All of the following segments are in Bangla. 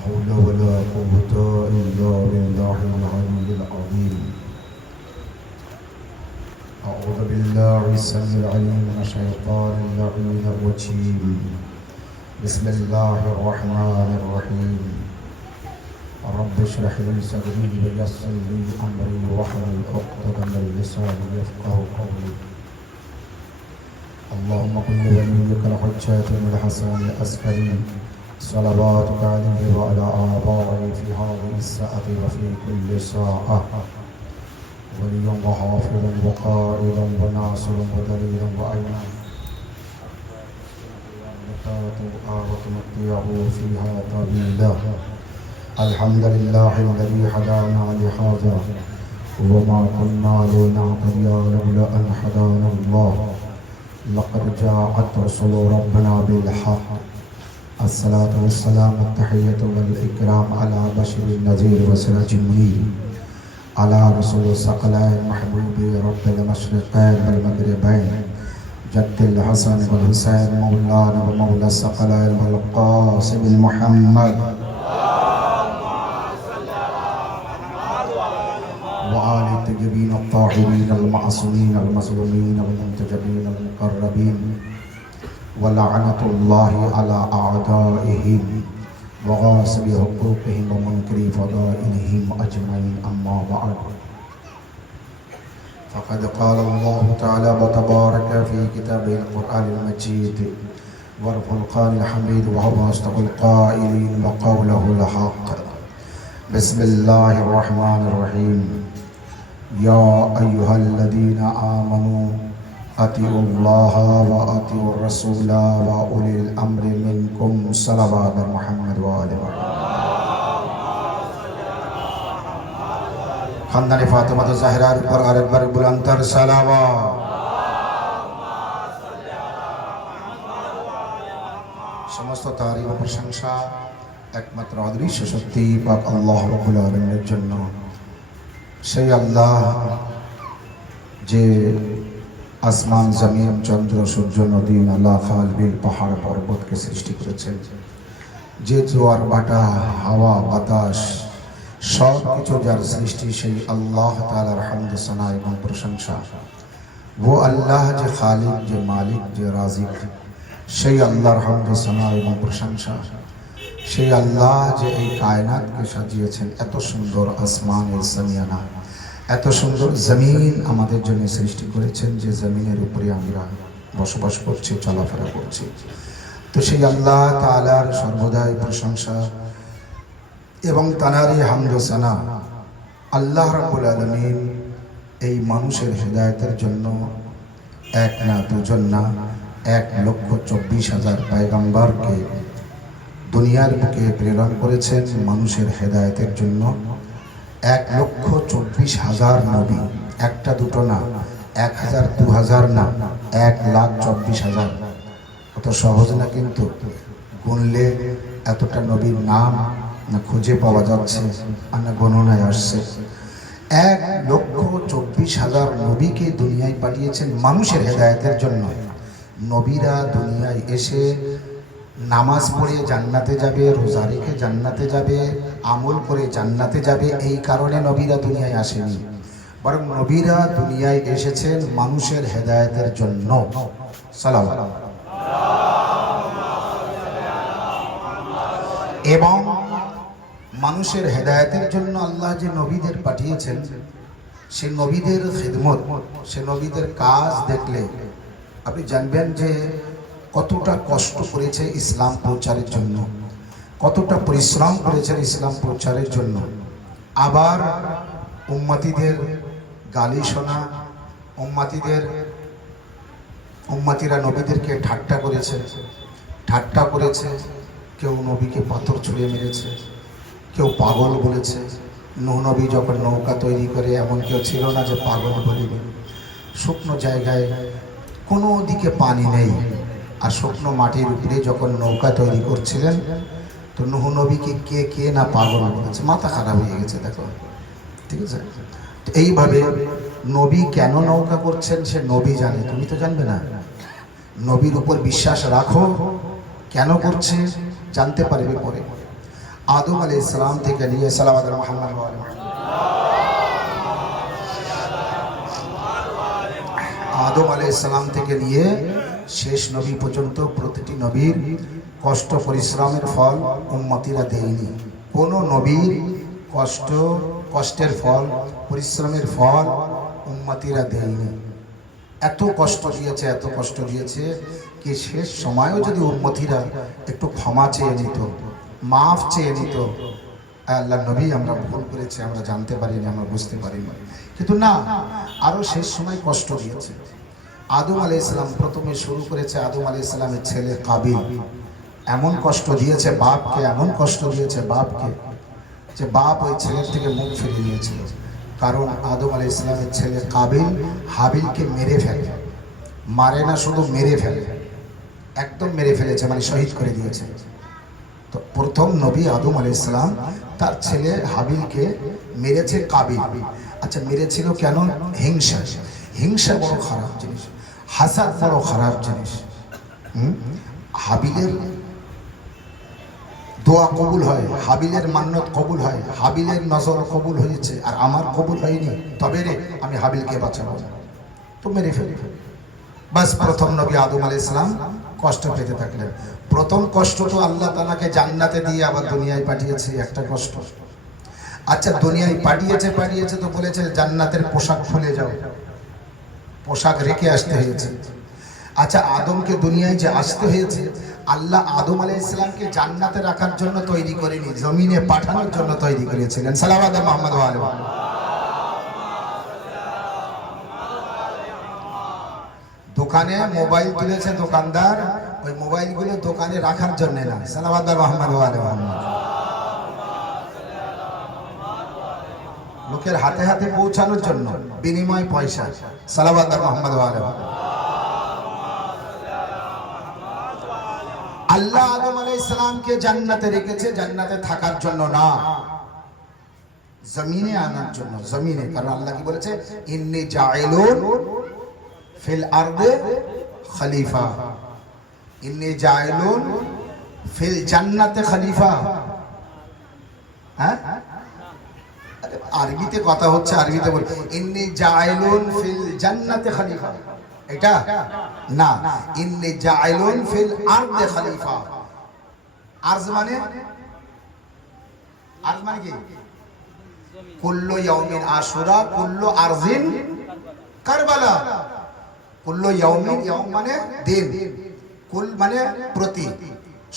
حول ولا قوة إلا بالله العلي العظيم. أعوذ بالله السميع العليم من الشيطان اللعين الرجيم. بسم الله الرحمن الرحيم. رب اشرح لي صدري ويسر لي أمري واحلل عقدة من لساني يفقهوا قولي. اللهم كن لوليك الحجة من الحسن الأسكري صلواتك عليه وعلى آبائه في هذه الساعة وفي كل ساعة وليا وحافظا وقائدا وناصرا ودليلا وأينا وتمتعه فيها طويلا. الحمد لله الذي هدانا لهذا وما كنا لنهتدي لولا أن هدانا الله. لقد جاءت رسل ربنا بالحق. الصلاة والسلام التحية والإكرام على بشر النذير وسراج منير على رسول الثقلين محبوب رب المشرقين والمغربين جد الحسن والحسين مولانا ومولى الثقلين والقاسم المحمد وآل الطيبين الطاهرين المعصومين المظلومين المنتجبين المقربين ولعنة الله على أعدائهم وغاصب حقوقهم ومنكر فضائلهم أجمعين. أما بعد فقد قال الله تعالى وتبارك في كتابه القرآن المجيد والفرقان الحميد وهو أصدق القائلين وقوله الحق. بسم الله الرحمن الرحيم. يا أيها الذين آمنوا أطيعوا الله وأطيعوا الرسول وأولي الأمر منكم صلوات محمد وآل محمد. खानदान फातिमा ज़हरा पर अरबर बुलंदर सलावा. समस्त तारीफ व प्रशंसा एकमात्र अदृश्य शक्ति पाक अल्लाह रब्बुल आलमीনের জন্য। সেই আল্লাহ যে আসমান জমিন চন্দ্র সূর্য নদী নালা খাল বিল পাহাড় পর্বতকে সৃষ্টি করেছেন, যে জোয়ার ভাটা হাওয়া বাতাস সব কিছু যার সৃষ্টি সেই আল্লাহ তাআলার হামদ সানা এবং প্রশংসা। वो আল্লাহ যে খালিক যে মালিক যে রাজিক, সেই আল্লাহর হামদ সানা এবং প্রশংসা। সেই আল্লাহ যে এই কায়নাতকে সাজিয়েছেন, এত সুন্দর আসমানের সামিয়ানা, এত সুন্দর জমিন আমাদের জন্য সৃষ্টি করেছেন, যে জমিনের উপরে আমরা বসবাস করছি চলাফেরা করছি। তো সেই আল্লাহ তাআলার সর্বদাই প্রশংসা এবং তানারই হামদ সানা। আল্লাহ রাব্বুল আলামিন এই মানুষের হেদায়েতের জন্য এক না দুজন না 1,24,000 পয়গম্বরকে দুনিয়ার বুকে প্রেরণ করেছেন মানুষের হেদায়েতের জন্য। 1,24,000 নবী, একটা দুটো না, 1,000 2,000 না, 1,24,000। অত সহজ না, কিন্তু গুনলে এতটা নবীর নাম না খুঁজে পাওয়া যাচ্ছে আর না গণনায় আসছে। 1,24,000 নবীকে দুনিয়ায় পাঠিয়েছেন মানুষের হেদায়েতের জন্য। নবীরা দুনিয়ায় এসে নামাজ পড়ে জান্নাতে যাবে, রোজা রেখে জান্নাতে যাবে, আমল করে জান্নাতে যাবে, এই কারণে নবীরা দুনিয়ায় আসেনি, বরং নবীরা দুনিয়ায় এসেছেন মানুষের হেদায়েতের জন্য। সালাওয়াত। এবং মানুষের হেদায়েতের জন্য আল্লাহ যে নবীদের পাঠিয়েছেন, সে নবীদের খিদমত, সে নবীদের কাজ দেখলে আপনি জানবেন যে কতটা কষ্ট করেছে ইসলাম প্রচারের জন্য, কতটা পরিশ্রম করেছেন ইসলাম প্রচারের জন্য। আবার উম্মতিদের গালি শোনা, উম্মতিরা নবীদেরকে ঠাট্টা করেছে। কেউ নবীকে পাথর ছুঁড়ে মেরেছে, কেউ পাগল বলেছে। নূহ নবী যখন নৌকা তৈরি করে, এমন কেউ ছিল না যে পাগল বলিনি। শুকনো জায়গায় কোনো দিকে পানি নেই আর শুকনো মাটির উপরে যখন নৌকা তৈরি করছিলেন, তো নূহ নবীকে কে না পাগল বলেছে, মাথা খারাপ হয়ে গেছে। দেখো, ঠিক আছে। তো এইভাবে নবী কেন নৌকা করছেন সে নবী জানে, তুমি তো জানবে না। নবীর উপর বিশ্বাস রাখো, কেন করছে জানতে পারবে পরে। আদম আলাইহিস সালাম থেকে নিয়ে সালাওয়াত মুহাম্মদ ওয়া আলি আদম আলাইহিস সালাম থেকে নিয়ে শেষ নবী পর্যন্ত প্রতিটি নবীর কষ্ট পরিশ্রমের ফল উম্মতিরা দেয়নি। কোন নবীর কষ্টের ফল পরিশ্রমের ফল উম্মতিরা দেয়নি। এত কষ্ট দিয়েছে কি শেষ সময়ও যদি উম্মতিরা একটু ক্ষমা চেয়ে নিত, মাফ চেয়ে নিত, আল্লাহ নবী আমরা ভুল করেছি, আমরা জানতে পারিনি, আমরা বুঝতে পারিনি, কিন্তু না, আরো শেষ সময় কষ্ট দিয়েছে। আদম আলাইহিস সালাম প্রথমে শুরু করেছে আদম আলাইহিস সালামের ছেলে কাবিল, এমন কষ্ট দিয়েছে বাপকে, এমন কষ্ট দিয়েছে বাপকে যে বাপ ওই ছেলের থেকে মুখ ফিরিয়ে নিয়েছিল। কারণ আদম আলাইহিস সালামের ছেলে কাবিল হাবিলকে মেরে ফেলে, মারে না শুধু মেরে ফেলে, একদম মেরে ফেলেছে, মানে শহীদ করে দিয়েছে। তো প্রথম নবী আদম আলাইহিস সালাম তার ছেলে হাবিলকে মেরেছে কাবিল। আচ্ছা, মেরেছিল কেন? হিংসা বড় খারাপ জিনিস, হাসাদ বড় খারাপ জিনিস। হাবিলের দোয়া কবুল হয়, হাবিলের মান্নত কবুল হয়, হাবিলের নজর কবুল হয়েছে আর আমার কবুল হয়নি, তবে রে আমি হাবিলকে বাঁচাবো, তো মেরে ফেলি। বাস প্রথম নবী আদম আলাইহিস সালাম কষ্ট পেতে থাকলেন। প্রথম কষ্ট তো আল্লাহ তাআলাকে জান্নাতে দিয়ে আবার দুনিয়ায় পাঠিয়েছে, একটা কষ্ট। আচ্ছা, দুনিয়ায় পাঠিয়েছে তো বলেছে জান্নাতের পোশাক খুলে যাও, পোশাক রেখে আসতে হয়েছে। আচ্ছা, আদমকে দুনিয়ায় যে আসতে হয়েছে, আল্লাহ আদম আলাইহিস সালামকে জান্নাতে রাখার জন্য তৈরি করেনি, জমিনে পাঠানোর জন্য তৈরি করেছিলেন। সালাওয়াত মুহাম্মদ ওয়া আলি দোকানে মোবাইল তুলেছে দোকানদার, ওই মোবাইলগুলো দোকানে রাখার জন্য না, সালাওয়াত মুহাম্মদ ওয়া আলি লোকের হাতে হাতে পৌঁছানোর জন্য, বিনিময় পয়সা। সালাওয়াত মুহাম্মদ ওয়া আলি আল্লাহ আদম আলাইহিস সালামকে জান্নাতে রেখেছে, জান্নাতে থাকার জন্য না, জমিনে আনার জন্য। জমিনে, কারণ আল্লাহ কি বলেছে? ইন্নী জাইলুন ফিল আরদে খলিফা, ইন্নী জাইলুন ফিল জান্নাতে খলিফা। হ্যাঁ, আরবিতে কথা হচ্ছে, আরবিতে বল ইন্নী জাইলুন ফিল জান্নাতে খলিফা, এটা না, ইন্নী জাইলুন ফিল আরদে খলিফা। আরজ মানে কি? কুল্লু ইয়াউমিন আশুরা, কুল্লু আরজিন কারবালা। কুল্লু ইয়াউমিন, ইয়াউম মানে দিন, কুল মানে প্রতি,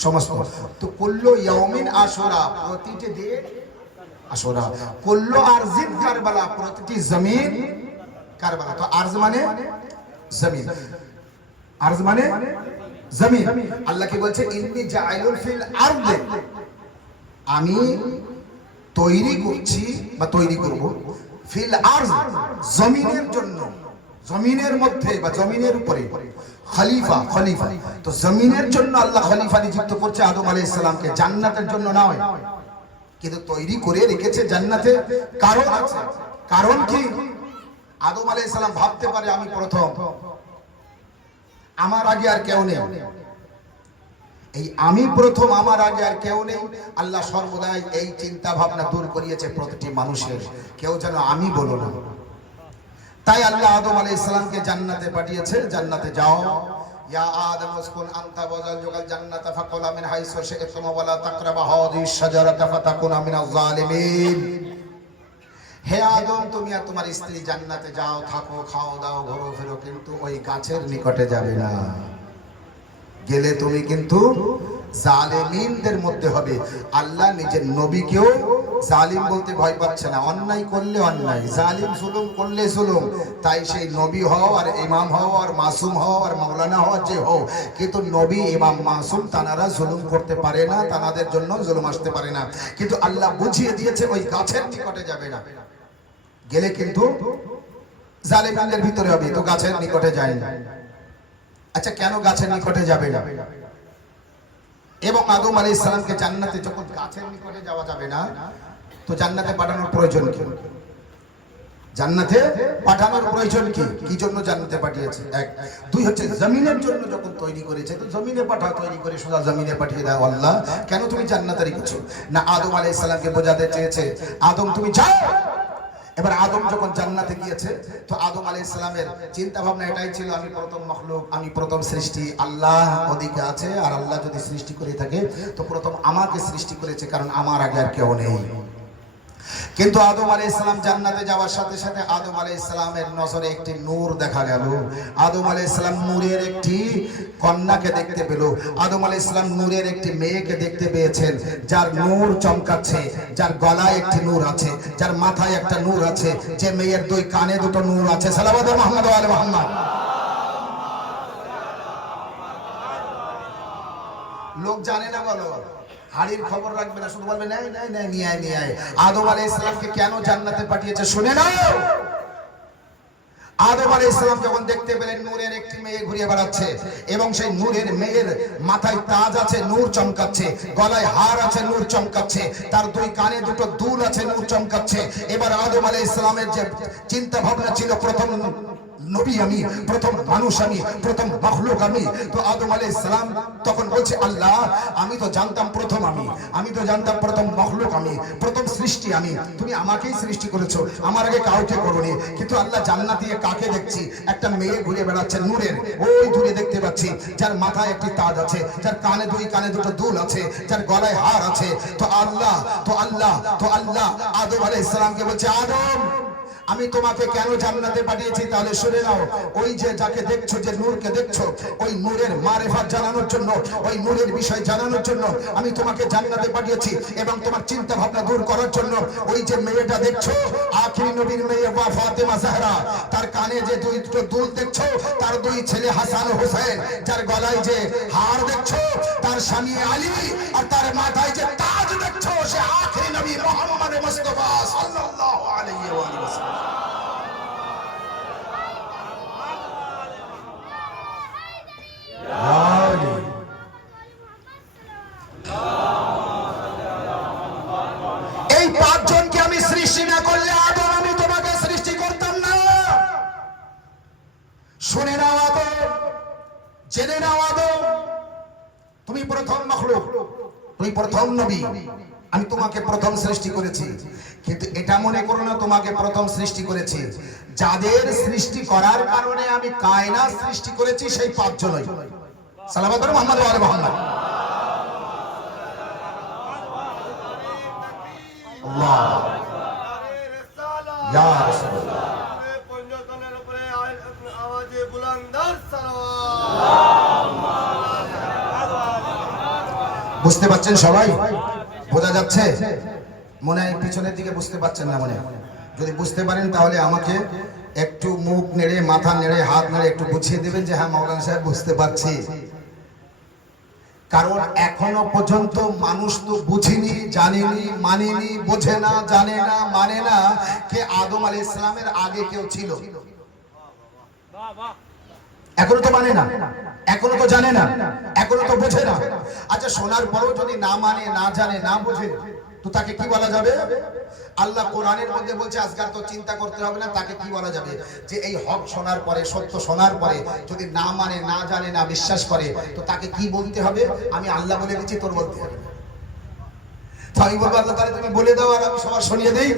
সমস্ত। তো কুল্লু ইয়াউমিন আশুরা, প্রতিটি দিন আশুরা। কুল্লু আরজিন কারবালা, প্রতিটি জমিন কারবালা। তো আরজ মানে জমিন, আরজ মানে জমিন। আল্লাহ কি বলছে? ইন্নী জাইলুন ফিল আরদে, আমি তৈরি করছি বা তৈরি করব ফিল আরজ, জমিনের জন্য, জমিনের মধ্যে বা জমিনের উপরে খলিফা। খলিফা তো জমিনের জন্য আল্লাহ খলিফা নিযুক্ত করছে আদম আলাইহিস সালামকে, জান্নাতের জন্য নয়, কিন্তু তৈরি করে রেখেছে জান্নাতে। কারণ আছে, কারণ কি? আদম আলাইহিস সালাম ভাবতে পারে আমি প্রথম, আমার আগে আর কেউ নেই, এই আমি প্রথম, আমার আগে আর কেউ নেই। আল্লাহ সর্বদাই এই চিন্তা ভাবনা দূর করিয়েছে প্রতিটি মানুষের, কেউ যেন আমি বলো না। তাই আল্লাহ আদম আলাইহিস সালামকে জান্নাতে পাঠিয়েছে, জান্নাতে যাও। ইয়া আদম উসকুন আনতা ওয়া যাওজাল জান্নাতা ফাকুলা মিন হাইসু শি'তুমা ওয়া লা তাকরাবা হাযিহিশ শাজারাতা ফাতাকুনা মিনাজ জালিমিন। হে আদম, তুমি আর তোমার স্ত্রী জান্নাতে যাও, থাকো, খাও দাও, ঘোরো ফেরো, কিন্তু ওই গাছের নিকটে যাবে না। গেলে তুমি কিন্তু জালেমিনদের মধ্যে হবে। আল্লাহ নিজের নবীকেও জালিম বলতে ভয় পাচ্ছে না, অন্যায় করলে অন্যায়, জালিম জুলুম করলে জুলুম। তাই সেই নবী হও আর ইমাম হও আর মাসুম হও আর মাওলানা হও যে হও, কিন্তু নবী ইমাম মাসুম তানারা জুলুম করতে পারে না, তানাদের জন্য জুলুম আসতে পারে না। কিন্তু আল্লাহ বুঝিয়ে দিয়েছে ওই গাছের নিকটে যাবে না, গেলে কিন্তু জালেমিনদের ভিতরে হবে, তো গাছের নিকটে যায় না। আচ্ছা, কেন গাছের নিকটে যাবে না? এবং আদম আলাইহিস সালামকে জান্নাতে যখন গাছের নিকটে যাওয়া যাবে না, তো জান্নাতে পাঠানোর প্রয়োজন কি? জান্নাতে পাঠানোর প্রয়োজন কি? কি জন্য জান্নাতে পাঠিয়েছে? এক। দুই হচ্ছে জমিনের জন্য যখন তৈরি করেছে, তো জমিনে পাঠাও, তৈরি করে সোজা জমিনে পাঠিয়ে দাও। আল্লাহ কেন তুমি জান্নাতে রেখেছো? না আদম আলাইহিস সালামকে বোঝাতে চেয়েছে, আদম তুমি যাও। এবার আদম যখন জান্নাতে গিয়েছে, তো আদম আলাইহিস সালামের চিন্তা ভাবনা এটাই ছিল, আমি প্রথম মখলুক, আমি প্রথম সৃষ্টি, আল্লাহ ওদিকে আছে, আর আল্লাহ যদি সৃষ্টি করে থাকে তো প্রথম আমাকে সৃষ্টি করেছে, কারণ আমার আগে আর কেউ নেই। কিন্তু আদম আলাইহিস সালাম জান্নাতে যাওয়ার সাথে সাথে আদম আলাইহিস সালামের নজরে একটি নূর দেখা গেল। আদম আলাইহিস সালাম নূরের একটি কন্যাকে দেখতে পেল। আদম আলাইহিস সালাম নূরের একটি মেয়েকে দেখতে পেয়েছেন, যার নূর চমকাচ্ছে, যার গলায় একটি নূর আছে, যার মাথায় একটা নূর আছে, যে মেয়ের দুই কানে দুটো নূর আছে। সালাওয়াত মুহাম্মদ ওয়া আলি মুহাম্মদ। লোক জানে না, বলো হাড়ির খবর রাখবে না, শুধু বলবে নাই নাই নাই নিয়ে আয় নিয়ে আয়। আদম আলাইহিস সালামকে কেন জান্নাতে পাঠিয়েছে শুনে নাও। আদম আলাইহিস সালাম যখন দেখতে পেলেন নূরের একটি মেয়ে ঘুরে বেড়াচ্ছে, এবং সেই নূরের মেয়ের মাথায় তাজ আছে, নূর চমকাচ্ছে, গলায় হার আছে, নূর চমকাচ্ছে, তার দুই কানে দুটো দুল আছে, নূর চমকাচ্ছে। এবার আদম আলাইহিস সালামের যে চিন্তা ভাবনা ছিল, প্রথম নবী আমি, প্রথম মানুষ আমি, প্রথম মখলুক আমি, তো আদম আলাইহিস সালাম তখন বলছে, আল্লাহ আমি তো জানতাম প্রথম আমি তো জানতাম প্রথম মখলুক আমি, প্রথম সৃষ্টি আমি, তুমি আমাকেই সৃষ্টি করেছো, আমার আগে কাউকে করোনি। কিন্তু আল্লাহ জান্নাতে কাকে দেখছি? একটা মেয়ে ঘুরে বেড়াচ্ছে নূরের, ওই দূরে দেখতে পাচ্ছি, যার মাথায় একটি তাজ আছে, যার কানে দুটো দুল আছে, যার গলায় হার আছে। তো আল্লাহ আদম আলাইহিস সালামকে বলছে, আদম আমি তোমাকে কেন জান্নাতে পাঠিয়েছি তাহলে শুনে নাও। ওই যে যাকে দেখছো, যে নূরকে দেখছো, ওই নূরের মারিফাত জানানোর জন্য, ওই নূরের বিষয় জানানোর জন্য আমি তোমাকে জান্নাতে পাঠিয়েছি, এবং তোমার চিন্তা ভাবনা দূর করার জন্য। ওই যে মেয়েটা দেখছো, আখিরি নবীর মেয়ে ওয়া ফাতেমা জাহরা, তার কানে যে দুটো দুল দেখছো, তার দুই ছেলে হাসান ও হোসেন, যার গলায় যে হার দেখছো, তার স্বামী আলী, আর তার মাথায় যে তাজ দেখছো, সে আখিরি নবী মুহাম্মদ মুস্তাফা সাল্লাল্লাহু আলাইহি ওয়াসাল্লাম। এই পাঁচজনকে আমি সৃষ্টি না করলে আদম আমি তোমাকে সৃষ্টি করতাম না। শুনে নাও আদম, জেনে নাও আদম, তুমি প্রথম মখলুক, তুমি প্রথম নবী, আমি তোমাকে প্রথম সৃষ্টি করেছি। কিন্তু এটা মনে করো না তোমাকে প্রথম সৃষ্টি করেছি, যাদের সৃষ্টি করার কারণে আমি কায়নাত সৃষ্টি করেছি সেই পাঁচজনই। সালাওয়াত মুহাম্মদ ওয়া আলি মুহাম্মদ। আল্লাহ ইয়া রাসূলুল্লাহ। পঞ্চতনের উপরে আওয়াজে বুলন্দার সালাওয়াত। বুঝতে পারছেন সবাই? বোঝা যাচ্ছে? মনে হয় পিছনের দিকে বুঝতে পারছেন না। মনে যদি বুঝতে পারেন তাহলে আমাকে একটু মুখ নেড়ে, মাথা নেড়ে, হাত নেড়ে একটু বুঝিয়ে দেবেন যে হ্যাঁ মাওলানা সাহেব বুঝতে পারছি। কারণ এখনো পর্যন্ত মানুষ তো বুঝিনি, জানেনি, মানেনি, বোঝে না, জানে না, মানে না কে আদম আলাইহিস সালামের আগে কেউ ছিল। এখনো তো মানে না, এখনো তো জানে না, এখনো তো বোঝে না। আচ্ছা, শোনার পরেও যদি না মানে, না জানে, না বোঝে, তো তাকে কি বলা যাবে? আল্লাহ কোরআনের মধ্যে বলছে, আজকাল তো চিন্তা করতে হবে না, তাকে কি বলা যাবে? যে এই হক শোনার পরে, সত্য শোনার পরে যদি না মানে, না জানে, না বিশ্বাস করে, তো তাকে কি বলতে হবে? আমি আল্লাহ বলে দিচ্ছি, তোর বলতে হবে। তো আমি বলবো, আল্লাহ তাহলে তুমি বলে দাও আর আমি সবার শুনিয়ে দেই।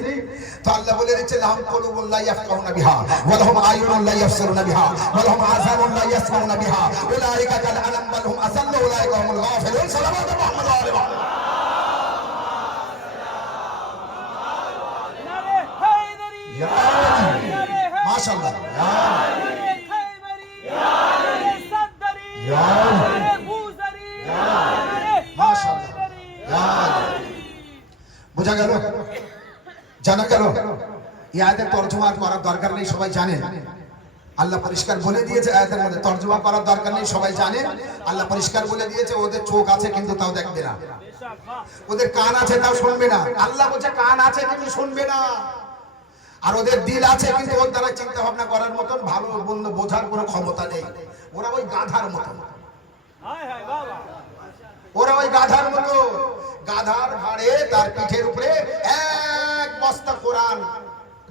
তো আল্লাহ বলে দিচ্ছে, লাহুম কুলুবুন লা ইয়াফকাহুনা বিহা ওয়া লাহুম আয়ুনুন লা ইয়াবসিরুনা বিহা ওয়া লাহুম আযানুন লা ইয়াসমাউনা বিহা উলাইকা কাল আনাম বাল হুম আযাল্লু উলাইকা হুমুল গাফিলুন। সালাওয়াত মুহাম্মদ ওয়া আলি মুহাম্মদ। মাশাআল্লাহ, বোঝা গেল? জানা গেল? এই আয়াতের তরজমা করার দরকার নেই, সবাই জানেন। আল্লাহ পরিষ্কার বলে দিয়েছে আয়াতের মধ্যে, তরজমা করার দরকার নেই, সবাই জানেন। আল্লাহ পরিষ্কার বলে দিয়েছে, ওদের চোখ আছে কিন্তু তাও দেখবে না, ওদের কান আছে তাও শুনবে না। আল্লাহ বলছে কান আছে কিন্তু শুনবে না, আর ওদের দিল আছে কিন্তু ওর দ্বারা চিন্তা ভাবনা করার মতন, ভালো মন্দ বোঝার কোনো ক্ষমতা নেই। ওরা ওই গাধার মতো, ওরা ওই গাধার মতো। গাধার ঘাড়ে, তার পিঠের উপরে এক বস্তা কোরআন,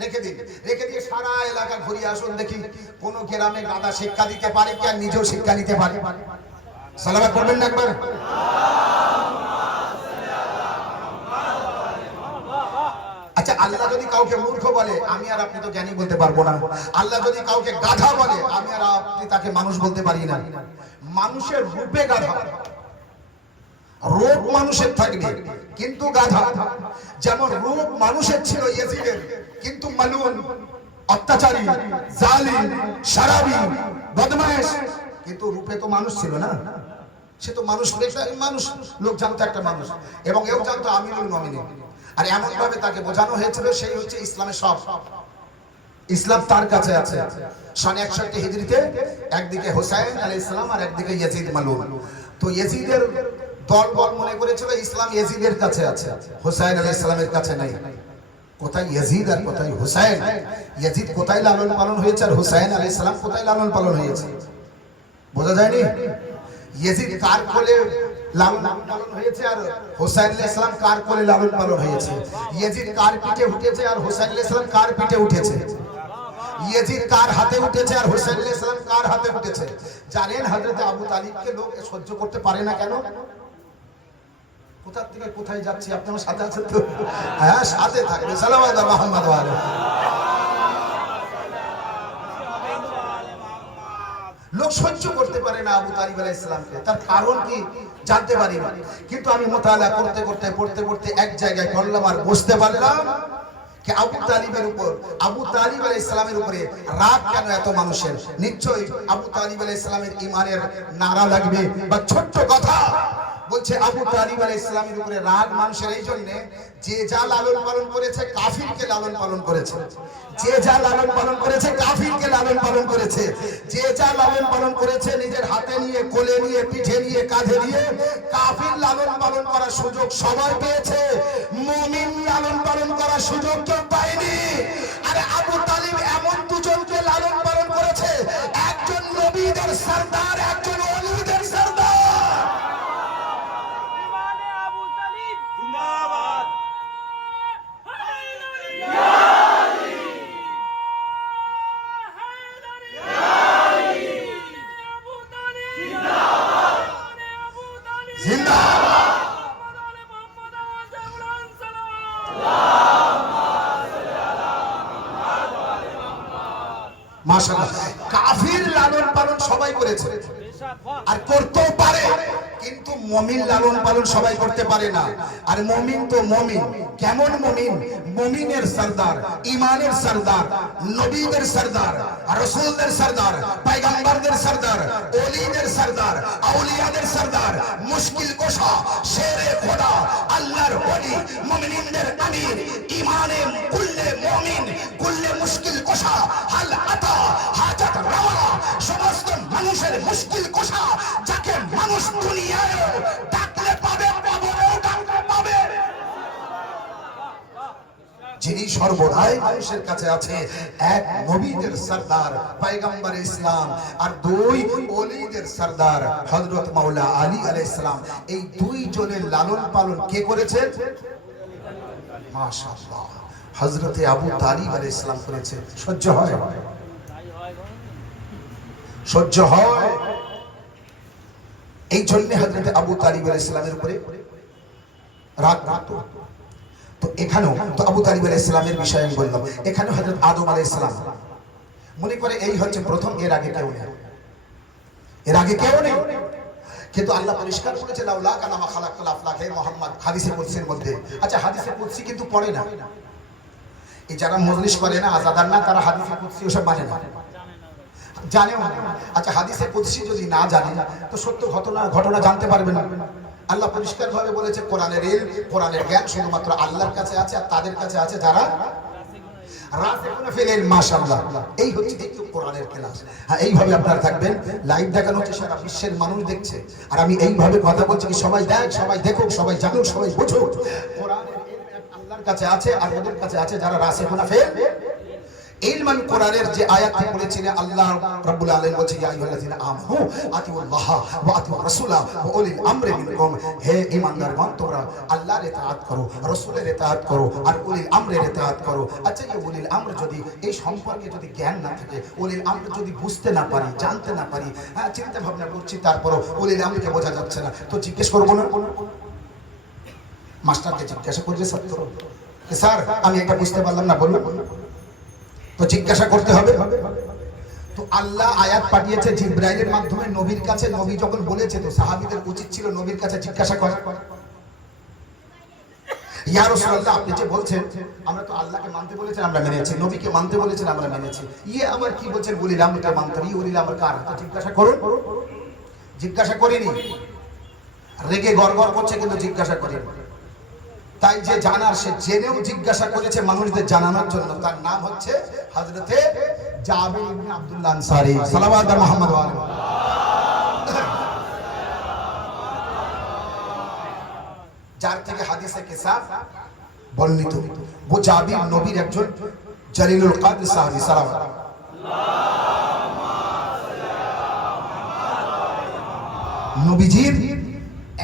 রেখে দিন, রেখে দিয়ে সারা এলাকা ঘুরিয়ে আসুন, দেখি কোন গ্রামে গাদা শিক্ষা দিতে পারে কি আর নিজেও শিক্ষা নিতে পারে। সালাওয়াত করবেন না একবার? আচ্ছা, আল্লাহ যদি কাউকে মূর্খ বলে, আমি আর আপনি তো জ্ঞানী বলতে পারবো না। আল্লাহ যদি কাউকে গাধা বলে, আমি আর আপনি তাকে মানুষ বলতে পারি না। মানুষের রূপে গাধা, রূপ মানুষের থাকবে কিন্তু গাধা। যেমন রূপ মানুষের ছিল ইয়াজিদের, কিন্তু মালুন, অত্যাচারী, জালিম, শারাবি, বদমাইশ, কিন্তু রূপে তো মানুষ ছিল না। সে তো মানুষ, মানুষ লোক জানতো একটা মানুষ, এবং এও জানতো আমিরুল মুমিনিন। আর এমন ভাবে তাকে বোঝানো হয়েছিল সেই হচ্ছে ইসলামের সব। ইসলাম তার কাছে আছে। সন 61 হিজরিতে একদিকে হুসাইন আলাইহিস সালাম আর একদিকে ইয়াজিদ মালুন। তো ইয়াজিদের দল বল মনে করেছিল ইসলাম ইয়াজিদের কাছে আছে, হুসাইন আলাইহিস সালামের কাছে নেই। কোথায় ইয়াজিদ আর কোথায় হুসাইন? ইয়াজিদ কোথায় লালন পালন হয়েছে আর হুসাইন আলাইহিস সালাম কোথায় লালন পালন হয়েছে? বোঝা যায়নি? ইয়াজিদ কার কোলে লালন পালন হয়েছে আর হুসাইন আলাইহিস সালাম কার কোলে লালন পালন হয়েছে? ইয়াজিদ কার পিঠে উঠেছে আর হুসাইন আলাইহিস সালাম কার পিঠে উঠেছে? ইয়াজিদ কার হাতে উঠেছে আর হুসাইন আলাইহিস সালাম কার হাতে উঠেছে? জানেন হযরত আবু তালিবকে লোক সহ্য করতে পারে না কেন? কোথা থেকে কোথায় যাচ্ছি, আপনি আমার সাথে আছেন তো? হ্যাঁ, সাথে থাকবে। সাল্লাল্লাহু আলাইহি মুহাম্মদ ওয়া আলিহি। লোক সহ্য করতে পারে না আবু তালিব আলাইহিস সালামকে। তার কারণ কি জানতে পারি না, কিন্তু আমি মুতালা করতে করতে পড়তে পড়তে এক জায়গায় পড়লাম আর বুঝতে পারলাম कि আবু তালিবের উপর, আবু তালিব আলাইহিস সালামের উপরে রাগ কেন এত মানুষের? নিশ্চয়ই আবু তালিব আলাইহিস সালামের ঈমানের নারা লাগবে বা ছোট্ট কথা বলছে। আবু তালিব আলাইহিস সালামের উপরে রাগ মানুষের এই জন্য, যে যা লালন পালন করেছে কাফিরকে লালন পালন করেছে, যে যা লালন পালন করেছে কাফিরকে লালন পালন করেছে, যে যা লালন পালন করেছে নিজের হাতে নিয়ে, কোলে নিয়ে, পিঠে নিয়ে, কাঁধে নিয়ে, কাফির লালন পালন করার সুযোগ সবাই পেয়েছে, মুমিন লালন পালন করার সুযোগ কেউ পায়নি। আরে আবু তালিব এমন দুজনকে লালন পালন করেছে, একজন নবীদের সরদার, একজন ওলিদের সরদার। মাশাআল্লাহ, কাফির লালন পালন সবাই করেছে আর করতেও পারে, কিন্তু মুমিন লালন পালন সবাই করতে পারে না। আর মুমিন তো মুমিন, কেমন মুমিন? মুমিনের সরদার, ঈমানের সরদার, নবীদের সরদার, রাসূলদের সরদার, পয়গম্বরদের সরদার, ওলিদের সরদার, আউলিয়াদের সরদার, মুশকিল কুশা, শেরে খোদা, আল্লাহর ওলি, মুমিনদের আমির, ঈমানে কুল্লে মুমিন, কুল্লে মুশকিল কুশা, হাল আতা হাজাত রাওয়া, সমস্ত মানুষের মুশকিল কুশা, যাকে মানুষ দুনিয়ায় ডাকলে পাবে, কবরেও ডাকলে পাবে, যিনি সর্বদাই মানুষের কাছে আছে। এক নবীদের সরদার পয়গম্বর ইসলাম আর দুই ওলিদের সরদার হযরত মাওলা আলী আলাইহিস সালাম। এই দুই জনের লালন পালন কে করেছেন? মাশাআল্লাহ, হযরতে আবু তালিব আলাইহিস সালাম করেছে। সহ্য হয়? সহ্য হয়? এই জন্য হযরতে আবু তালিব আলাইহিস সালামের উপরে রাগ করত। তো এখানেও তো আবু তালিব আলাইহিস সালামের বিষয়ে আমি বললাম, এখানে হযরত আদম আলাইহিস সালাম মনে করে এই হচ্ছে প্রথম, এর আগে কেউ নেই, এর আগে কেউ নেই। কিন্তু আল্লাহ পরিষ্কার করেছে লাউলা কানা মা খালাকাল আফলাক, হে মুহাম্মদ, হাদিসে কুদসির মধ্যে। আচ্ছা, হাদিসে কুদসি কিন্তু পড়ে না, এই যারা মজলিস করে না, আজাদার না, তারা হাদিসে কুদসি ওসব মানে না, জানেও না। আচ্ছা, হাদিসে কুদসি যদি না জানে তো সত্য ঘটনা জানতে পারবে না। আল্লাহ পরিষ্কার ভাবে বলেছে কোরআনের ইলম, কোরআনের জ্ঞান শুধুমাত্র আল্লাহর কাছে আছে আর তাদের কাছে আছে যারা রাসিখুনা ফিল ইলম। মাশাআল্লাহ, এই হচ্ছে একটু কোরআনের ক্লাস। হ্যাঁ, এইভাবে আপনারা থাকবেন। লাইভ দেখানো হচ্ছে, সারা বিশ্বের মানুষ দেখছে, আর আমি এইভাবে কথা বলছি কি সবাই দেখ, সবাই দেখুক, সবাই জানুক, সবাই বুঝুক। কোরআনের ইলম আল্লাহর কাছে আছে আর ওদের কাছে আছে যারা রাসিখুনা ফিল। ইলমান কোরআনের যে আয়াতটি বলেছিলেন আল্লাহ রাব্বুল আলামিন বলছে ইয়া আইয়ুহাল্লাযিনা আমানু আতিউল্লাহ ওয়া আতিউর রাসূলা ওয়া উলিল আমরি মিনকুম, হে ঈমানদারগণ তোমরা আল্লাহর ইতাআত করো, রাসূলের ইতাআত করো আর উলিল আমরের ইতাআত করো। আচ্ছা এই উলিল আমর যদি এই সম্পর্কে যদি জ্ঞান না থাকে, উলিল আমর যদি বুঝতে না পারি, জানতে না পারি, হ্যাঁ চিন্তা ভাবনা করছি তারপরও উলিল আমরকে বোঝা যাচ্ছে না, তো জিজ্ঞেস করব না? মাস্টারকে জিজ্ঞাসা করবে ছাত্র, স্যার আমি এটা বুঝতে পারলাম না, বলুন, তো জিজ্ঞাসা করতে হবে। তো আল্লাহ আয়াত পাঠিয়েছে জিবরাইলের মাধ্যমে নবীর কাছে, নবী যখন বলেছে তো সাহাবীদের উচিত ছিল নবীর কাছে জিজ্ঞাসা করা, ইয়া রাসূলুল্লাহ আপনি যে বলছেন আমরা তো আল্লাহকে মানতে বলেছেন আমরা মেনেছি, নবীকে মানতে বলেছেন আমরা মেনেছি, ইয়ে আবার কি বলছেন উলিল আমরকে মানতে, ই উলিল আমর কার? তো জিজ্ঞাসা করুন। জিজ্ঞাসা করিনি, রেগে গড়গড় করছে কিন্তু জিজ্ঞাসা করিনি। তাই যে জানার সে জেনেও জিজ্ঞাসা করেছে মানুষদের জানানোর জন্য, তার নাম হচ্ছে হযরতে জাবির ইবনে আব্দুল্লাহ আনসারী সাল্লাল্লাহু আলাইহি মুহাম্মদ ওয়া আলিহি, যার থেকে হাদিসে কিসা বর্ণিত। ও জাবির নবীর একজন জলিলুল কদর সাহাবী সাল্লাল্লাহু আলাইহি নবীজির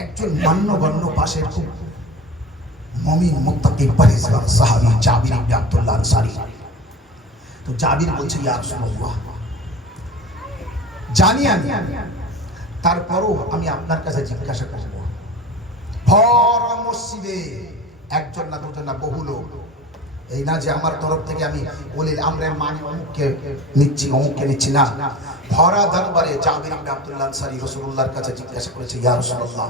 একজন মান্যগণ্য পাশের খুব মুমিন মুত্তাকি পরহেজগার সাহাবী জাবির ইবনে আব্দুল্লাহ আনসারী। তো জাবির বলছে ইয়া রাসূলুল্লাহ জানি আমি, তারপরও আমি আপনার কাছে জিজ্ঞাসা করব, ভর মসজিদে একজন না দুজন না বহু লোক, এই না যে আমার তরফ থেকে আমি উলিল আমরের মানে অমুককে নিচ্ছি অমুককে নিচ্ছি না, ভরা দরবারে জাবির ইবনে আব্দুল্লাহ আনসারী রাসূলুল্লাহর কাছে জিজ্ঞাসা করেছে ইয়া রাসূলুল্লাহ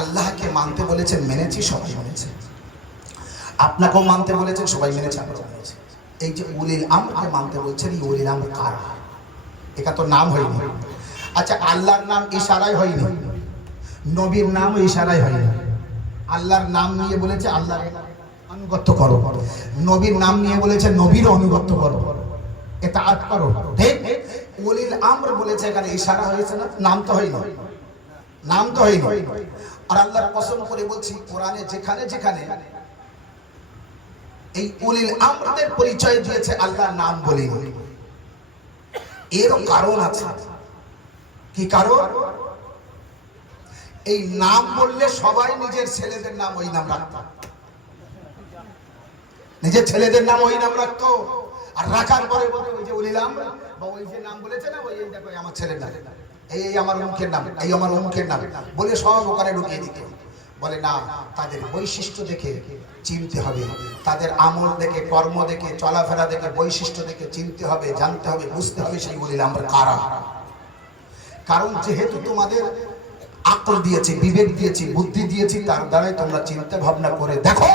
আল্লাহকে মানতে বলেছেন মেনেছি, সবাই মেনেছে, আপনাকেও মানতে বলেছেন সবাই মেনেছে, আমরা মেনেছি, এই যে উলিল আমরকে মানতে বলছেন এই উলিল আমর কারা? এটা তো নাম হয়নি। আচ্ছা আল্লাহর নাম ইশারায় হয়নি, নবীর নাম ইশারায় হয়নি, আল্লাহর নাম নিয়ে বলেছে আল্লাহর আনুগত্য করো, নবীর নাম নিয়ে বলেছে নবীর অনুগত্য করো, ইতাআত করো, ঠিক? উলিল আমর বলেছে এখানে ইশারা হয়েছে না, নাম তো হয়নি, নাম তো হয়নি। আর আল্লাহর কসম করে বলছি কোরআনে যেখানে যেখানে এই উলিল আমরদের পরিচয় দিয়েছে আল্লাহর নাম বলেনি, এরও কারণ আছে। কি কারণ? এই নাম বললে সবাই নিজের ছেলেদের নাম ওই নাম রাখত, নিজের ছেলেদের নাম ওই নাম রাখতো, আর রাখার পরে বলে ওই যে উলিল আমর বা ওই যে নাম বলেছে না ওই দেখো আমার ছেলের নাম, এই আমার অমুকের নাম, এই আমার অমুকের নাম বলে সব ওখানে ঢুকিয়ে দিত। বলে না, তাদের বৈশিষ্ট্য দেখে চিনতে হবে, তাদের আমল দেখে, কর্ম দেখে, চলাফেরা দেখে, বৈশিষ্ট্য দেখে চিনতে হবে, জানতে হবে, বুঝতে হবে সেই উলিল আমর কারা। কারণ যেহেতু তোমাদের আকল দিয়েছি, বিবেক দিয়েছি, বুদ্ধি দিয়েছি, তার দ্বারাই তোমরা চিন্তা ভাবনা করে দেখো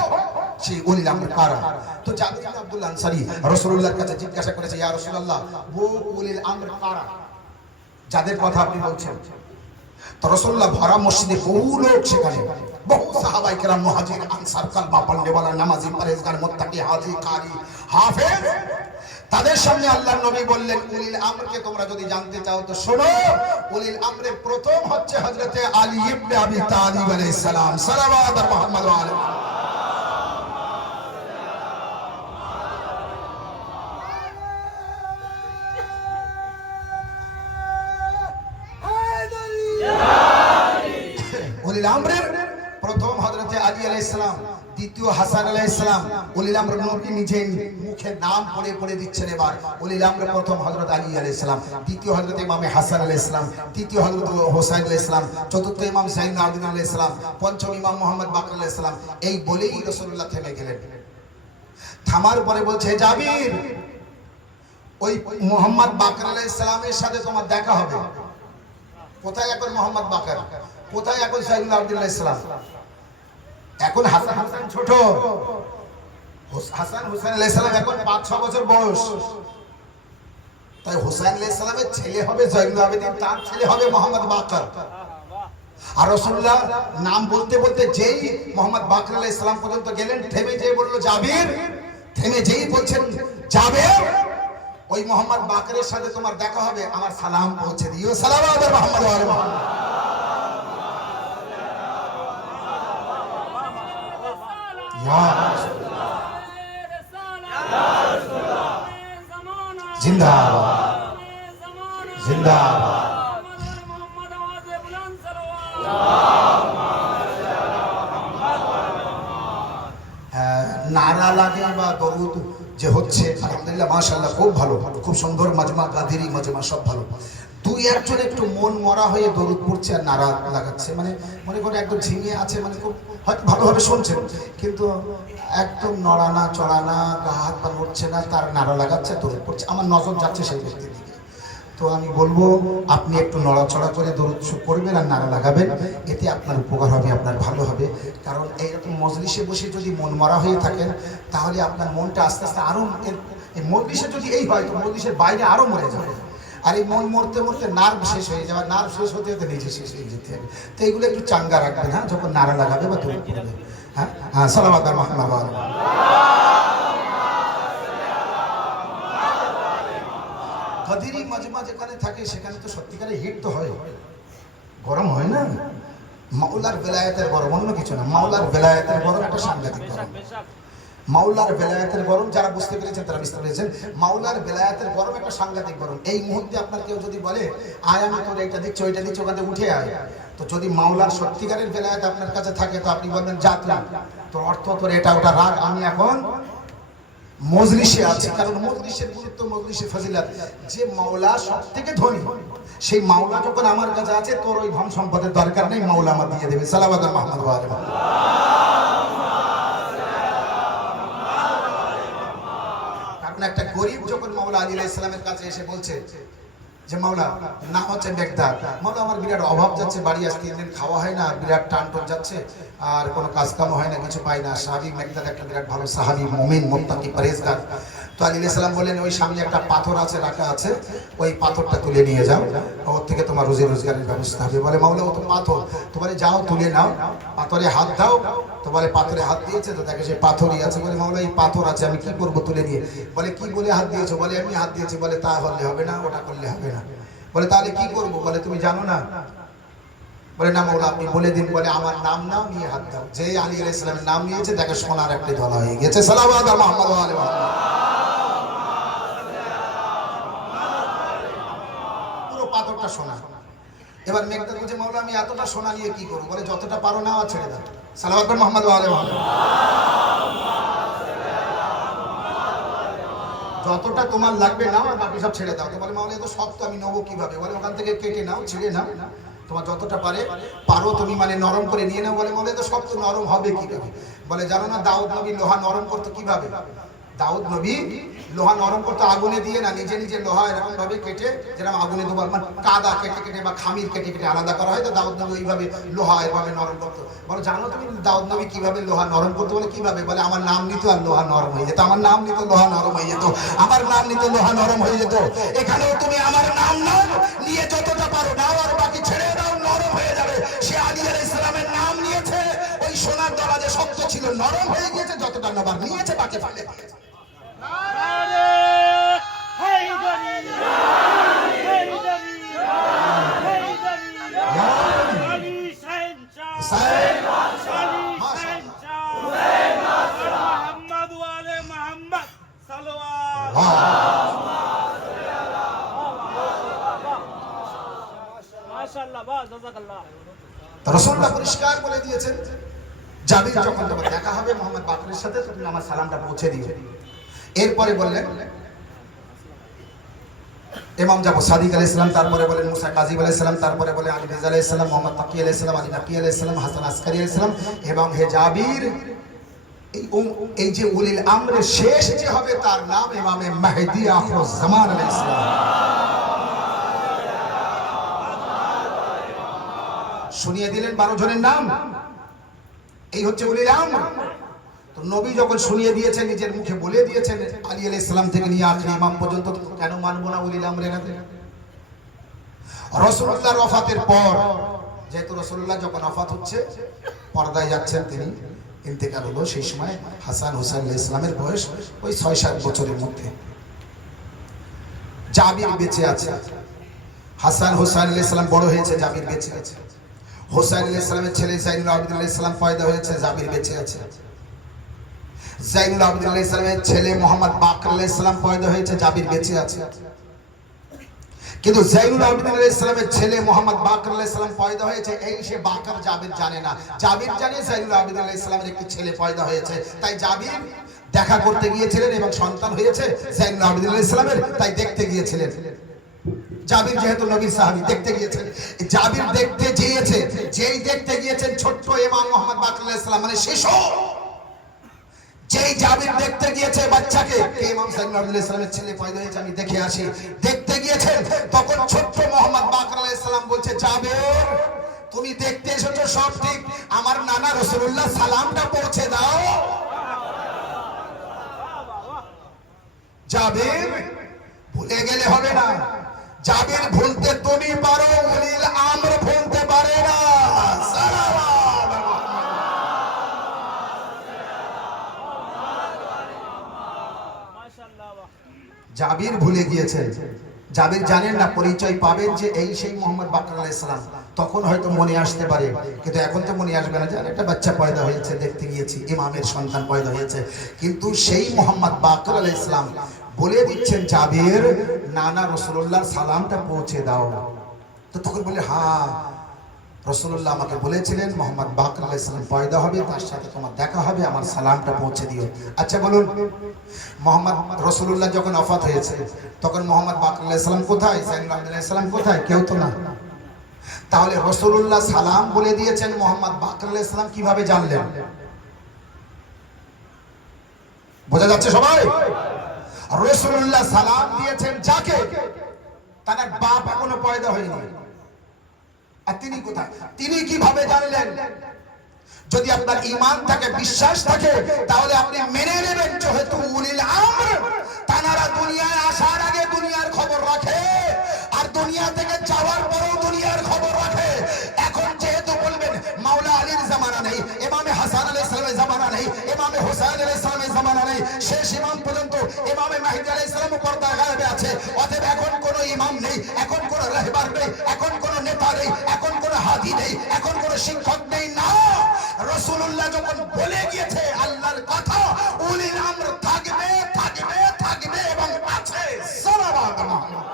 সেই উলিল আমর কারা। তো জাবির ইবনে আব্দুল্লাহ আনসারী রাসূলুল্লাহর কাছে জিজ্ঞাসা করেছে ইয়া রাসূলুল্লাহ ও উলিল আমর কারা যাদের কথা আপনি বলছেন? তো রাসূলুল্লাহ ভরা মসজিদে বহু লোক, সেখানে বহু সাহাবায়ে কেরাম, মুহাজির, আনসার, কালমা পড়নেওয়ালা, নামাজি, পরহেজগার, মুত্তাকি, হাজি, কারি, হাফেজ, তাদের সামনে আল্লাহর নবী বললেন উলিল আমরকে তোমরা যদি জানতে চাও তো শোনো, উলিল আমরের প্রথম হচ্ছে হযরতে আলী ইবনে আবি তালিব আলাইহিস সালাম সাল্লাল্লাহু আলাইহি মুহাম্মদ ওয়া আলিহি। উলিল আমরের প্রথম হযরতে আলী আলাইহিস সালাম, দ্বিতীয় হাসান আলাইহিস সালাম। উলিল আমর নবী নিজে মুখে নাম পড়ে পড়ে দিচ্ছেন। এবার উলিল আমর প্রথম হযরত আলী আলাইহিস সালাম, দ্বিতীয় হযরত ইমাম হাসান আলাইহিস সালাম, তৃতীয় হযরত হোসেন আলাইহিস সালাম, চতুর্থ ইমাম যাইনুল আবেদিন আলাইহিস সালাম, পঞ্চম ইমাম মুহাম্মদ বাকর আলাইহিস সালাম। এই বলেই রাসূলুল্লাহ থেমে গেলেন। থামার পরে বলছে জাবির ওই মুহাম্মদ বাকর আলাইহিস সালামের সাথে তোমার দেখা হবে। কোথায় এখন মুহাম্মদ বাকর? কোথায় এখন যাইনুল আবেদিন আলাইহিস সালাম? এখন হাসান ছোট, হাসান হোসেন আলাইহিস সালাম এখন 5-6 বছর বয়স, তাই হোসেন আলাইহিস সালামের ছেলে হবে যাইনুল আবেদিন, তার ছেলে হবে মুহাম্মদ বাকর। আর রাসূলুল্লাহ নাম বলতে বলতে যেই মুহাম্মদ বাকর আলাইহিস সালাম পর্যন্ত গেলেন, থেমে যেয়ে বলল জাবির, থেমে যেই বলছেন জাবির ওই মুহাম্মদ বাকরের সাথে তোমার দেখা হবে, আমার সালাম পৌঁছে দিও। সালাম আলাইহি মুহাম্মদ ওয়া আলি মুহাম্মদ। ইয়া রাসূলুল্লাহ, ইয়া রাসূলুল্লাহ। জিন্দাবাদ জিন্দাবাদ। নারা লাগে বা দরুদ যে হচ্ছে আলহামদুলিল্লাহ মাশাআল্লাহ খুব ভালো, খুব সুন্দর মাজমা, গাদিরি মাজমা সব ভালো। দুই একজন একটু মন মরা হয়ে দরুদ পড়ছে আর নারা লাগাচ্ছে, মানে মনে করে একদম ঝিমিয়ে আছে, মানে খুব হয়তো ভালোভাবে শুনছেন কিন্তু একদম নড়ানা চড়ানা, গা হাত পা নড়ছে না, তার নারা লাগাচ্ছে দরুদ পড়ছে। আমার নজর যাচ্ছে সেই ব্যক্তির দিকে। তো আমি বলবো আপনি একটু নড়াচড়া করে দরুদ পড়বেন আর নারা লাগাবেন, এতে আপনার উপকার হবে, আপনার ভালো হবে। কারণ এইরকম মজলিসে বসে যদি মন মরা হয়ে থাকেন তাহলে আপনার মনটা আস্তে আস্তে আরো, এই মজলিসে যদি এই হয় তো মজলিসের বাইরে আরো মরে যাবে। আর এই মন মরতে মরতে নার্ভ শেষ হয়ে যাবে, নার্ভ শেষ হতে হতে নিজে শেষ হয়ে যেতে হবে। তো এইগুলো একটু চাঙ্গা রাখবেন, হ্যাঁ, যখন নারা লাগাবে বা দরুদ পড়বে। হ্যাঁ হ্যাঁ, সালাওয়াত আর মাহমুদ। গাদিরি মাজমা যেখানে থাকে সেখানে তো সত্যিকারের হিট তো হয়, গরম হয় না। মাওলার বেলায়েতের গরম, অন্য কিছু না। মাওলার বেলায়েতের গরম একটা সাংঘাতিক গরম। মাওলার বেলায়েতের গরম যারা বুঝতে পেরেছেন তারা বুঝতে পেরেছেন। মাওলার বেলায়েতের গরম একটা সাংঘাতিক গরম। এই মুহূর্তে আপনার কেউ যদি বলে আয় আমি তোর এটা দিচ্ছি ওইটা দিচ্ছি, ওখানে উঠে আয়, তো যদি মাওলার সত্যিকারের বেলায়েত আপনার কাছে থাকে তো আপনি বলবেন যাত্রা, তোর অর্থ তোর এটা ওটা রাখ, আমি এখন মজলিসে আছে। কারণ মজলিসের গুরুত্ব, মজলিসের ফজিলত। যে মাওলা সবথেকে ধনী, সেই মাওলা যখন আমার কাছে আছে তোর ওই ধন সম্পদের দরকার নেই, মাওলা আমার দিয়ে দেবে। সালাওয়াত আর মাহমুদ ওয়া আলাইহি। কারণ একটা গরীব যখন মাওলা আলী আলাইহিস সালামের কাছে এসে বলছে যে মাওলা, নাম হচ্ছে মেঘদাদ, মাওলা আমার বিরাট অভাব যাচ্ছে, বাড়ি আসতে 3 দিন খাওয়া হয় না, বিরাট টান টান যাচ্ছে, আর কোনো কাজ কাম হয় না, কিছু পাই না। সাহাবী মেঘদাদ একটা বিরাট ভালো সাহাবী, মুমিন, মুত্তাকি, পরেজগার। তো আলী আলাইহিস সালাম বললেন ওই সামনে একটা পাথর আছে রাখা আছে, ওই পাথরটা তুলে নিয়ে যাও, ওর থেকে তোমার রুজি রোজগারের ব্যবস্থা হবে। বলে মাওলা ও তো পাথর, তো বলে যাও তুলে নাও, পাথরে হাত দাও। তো বলে পাথরে হাত দিয়েছে তো দেখে সে পাথরই আছে। বলে মাওলা এই পাথর আছে আমি কি করবো তুলে নিয়ে? বলে কি বলে হাত দিয়েছো? বলে আমি হাত দিয়েছি। বলে তা হলে হবে না, ওটা করলে হবে না। বলে তাহলে কি করবো? বলে তুমি জানো না? বলে না মাওলা আপনি বলে দিন। বলে আমার নাম নাও, নিয়ে হাত দাও। যে আলী আলাইহিস সালামের নাম নিয়েছে দেখে সোনার একটি ধলা হয়ে গেছে। সালাওয়াত আর মুহাম্মদ ওয়া আলাইহি। পুরো পাথরটা সোনা। এবার মেঘদাদ বলছে মাওলা আমি এতটা সোনা নিয়ে কি করবো? বলে যতটা পারো নাও আর ছেড়ে দাও। সালাওয়াত আর মুহাম্মদ ওয়া আলাইহি। যতটা তোমার লাগবে নাও আর বাকি সব ছেড়ে দাও। তো বলে মাওলা এত সব তো আমি নেবো কিভাবে? বলে ওখান থেকে কেটে নাও, ছিঁড়ে নাও, তোমার যতটা পারো তুমি মানে নরম করে নিয়ে নাও। বলে মাওলা এত সব তো নরম হবে কিভাবে? বলে জানো না দাউদ নবী লোহা নরম করতো কিভাবে? দাউদ নবী লোহা নরম করতো আগুনে দিয়ে না, নিজে নিজে লোহা এরকম ভাবে কেটে, যেরকম আগুনে দুবার মানে কাদা কেটে কেটে বা খামির কেটে কেটে আলাদা করা হয়, তো দাউদ নবী ওইভাবে লোহা এভাবে নরম করতো। বলে জানো তুমি দাউদ নবী কিভাবে লোহা নরম করতো? বলে কিভাবে? বলে আমার নাম নিত আর লোহা নরম হয়ে যেত, আমার নাম নিত লোহা নরম হয়ে যেত, আমার নাম নিত লোহা নরম হয়ে যেত। এখানেও তুমি আমার নাম নাও, নিয়ে যতটা পারো নাও আর বাকি ছেড়ে দাও, নরম হয়ে যাবে। সে আলী আলাইহিস সালামের নাম নিয়েছে, ওই সোনার দলা যে শক্ত ছিল নরম হয়ে গিয়েছে, যতটা নেবার নিয়েছে বাকি ফেলে দিয়েছে। রাসূলুল্লাহ পরিষ্কার বলে দিয়েছেন জাবির যখন তোমার দেখা হবে মোহাম্মদ বাকরের সাথে তুমি আমার সালামটা পৌঁছে দিও। এরপরে বললেন ইমাম জাফর সাদিক আলাইহিস সালাম, তারপরে বলেন মুসা কাযিম আলাইহিস সালাম, তারপরে বলে আলী রিজা আলাইহিস সালাম, মোহাম্মদ তাকি আলাইহিস সালাম, আলী নাকি আলাইহিস সালাম, হাসান আসকারী আলাইহিস সালাম এবং হে জাবির, এই যে উলিল আমরের শেষ যে হবে তার নাম ইমামে মাহদি আখিরুজ জামান আলাইহিস সালাম। শুনিয়ে দিলেন 12 জনের নাম, এই হচ্ছে উলিল আমর। তো নবী যখন শুনিয়ে দিয়েছেন, নিজের মুখে বলে দিয়েছেন আলী আলাইহিস সালাম থেকে নিয়ে আখির ইমাম পর্যন্ত, কেন মানবো না উলিল আমরের হাতে? রাসূলুল্লাহর ওফাতের পর, যেহেতু রাসূলুল্লাহ যখন ওফাত হচ্ছে পর্দায় যাচ্ছেন, তিনি ইন্তেকাল হলো, সেই সময় হাসান হুসাইন আলাইহিস সালামের বয়স ওই 6-7 বছরের মধ্যে। জাবির বেঁচে আছে, হাসান হুসাইন আলাইহিস সালাম বড় হয়েছে, জাবির বেঁচে আছে। হুসাইন আলাইহিস সালামের ছেলে জাইনুল আবেদিন আলাইহিস সালাম পয়দা হয়েছে, জাবির বেঁচে আছে। জাইনুল আবেদিন আলাইহিস সালামের ছেলে মোহাম্মদ বাকর আলাইহিস সালাম পয়দা হয়েছে, জাবির বেঁচে আছে। কিন্তু জাইনুল আবেদিন আলাইহিস সালামের ছেলে মোহাম্মদ বাকর আলাইহিস সালাম পয়দা হয়েছে, এই সে বাকর জাবির জানে না। জাবির জানে জাইনুল আবেদিন আলাইহিস সালামের একটি ছেলে পয়দা হয়েছে, তাই জাবির দেখা করতে গিয়েছিলেন এবং সন্তান হয়েছে জাইনুল আবেদিন আলাইহিস সালামের, তাই দেখতে গিয়েছিলেন। জাবির যেহেতু নবীর সাহাবী, দেখতে গিয়েছেন। জাবির দেখতে গিয়েছে, যেই দেখতে গিয়েছেন ছোট্ট ইমাম মোহাম্মদ বাকর আলাইহিস সালাম মানে শিশু, যেই জাবির দেখতে গিয়েছে বাচ্চাকে ইমাম জাইনুল আবেদিন আলাইহিস সালামের ছেলে পয়দা হয়েছে আমি দেখে আসি, দেখতে গিয়েছেন, তখন ছোট্ট মোহাম্মদ বাকর আলাইহিস সালাম বলছে, জাবির তুমি দেখতে এসেছো সব ঠিক, আমার নানা রাসূলুল্লাহ সালামটা পৌঁছে দাও। জাবির ভুলে গেলে হবে না, জাবির ভুলতে তুমি পারো, উলিল আমর ভুলতে পারে না। জাবির ভুলে গিয়েছেন, জাবির জানেন না, পরিচয় পাবেন যে এই সেই মোহাম্মদ বাকর আলাইহিস সালাম, তখন হয়তো মনে আসতে পারে, কিন্তু এখন তো মনে আসবে না যে একটা বাচ্চা পয়দা হয়েছে, দেখতে গিয়েছি ইমামের সন্তান পয়দা হয়েছে। কিন্তু সেই মোহাম্মদ বাকর আলাইহিস সালাম বলে দিচ্ছেন, জাবির নানা রাসূলুল্লাহর সালামটা পৌঁছে দাও। তো তখন বলে, হ্যাঁ রাসূলুল্লাহ আমাকে বলেছিলেন মোহাম্মদ বাকর আলাইহিস সালাম পয়দা হবে, তার সাথে তোমার দেখা হবে, আমার সালামটা পৌঁছে দিও। আচ্ছা বলুন, মোহাম্মদ রাসূলুল্লাহ যখন ওফাত হয়েছে তখন মোহাম্মদ বাকর আলাইহিস সালাম কোথায়, জাইনুল আবেদিন আলাইহিস সালাম কোথায়? কেউ তো না। তাহলে রাসূলুল্লাহ সালাম বলে দিয়েছেন, মোহাম্মদ বাকর আলাইহিস সালাম কিভাবে জানলেন? বোঝা যাচ্ছে সবাই? রাসূলুল্লাহ সালাম দিয়েছেন যাকে, তার বাপ এখনো পয়দা হয়নি, আর তিনি কোথায়? তিনি কিভাবে জানলেন? যদি আপনার ঈমান থাকে, বিশ্বাস থাকে, তাহলে আপনি মেনে নেবেন যেহেতু উলিল আমর তারা দুনিয়ায় আসার আগে দুনিয়ার খবর রাখে, আর দুনিয়া থেকে যাওয়ার পরেও দুনিয়ার খবর রাখে। এখন যেহেতু বলবেন মাওলা আলীর জামানা নেই, ইমামে হাসান আলাইহিস সালামের জামানা নেই, ইমামে হুসাইন আলাইহিস সালামের জামানা নেই, শেষ ইমাম পর্যন্ত ইমামে মাহদী আলাইহিস সালাম পর্দা গায়েবে আছে, অতএব এখন কোনো ইমাম নেই, এখন কোনো রাহবার নেই, এখন কোনো নেতা নেই, এখন কোনো হাদী নেই, এখন কোনো শিক্ষক নেই। না, রাসূলুল্লাহ যখন বলে গিয়েছে আল্লাহর কথা, উলিল আমর থাকবে থাকবে থাকবে এবং আছে। সালাওয়াত মুহাম্মদ।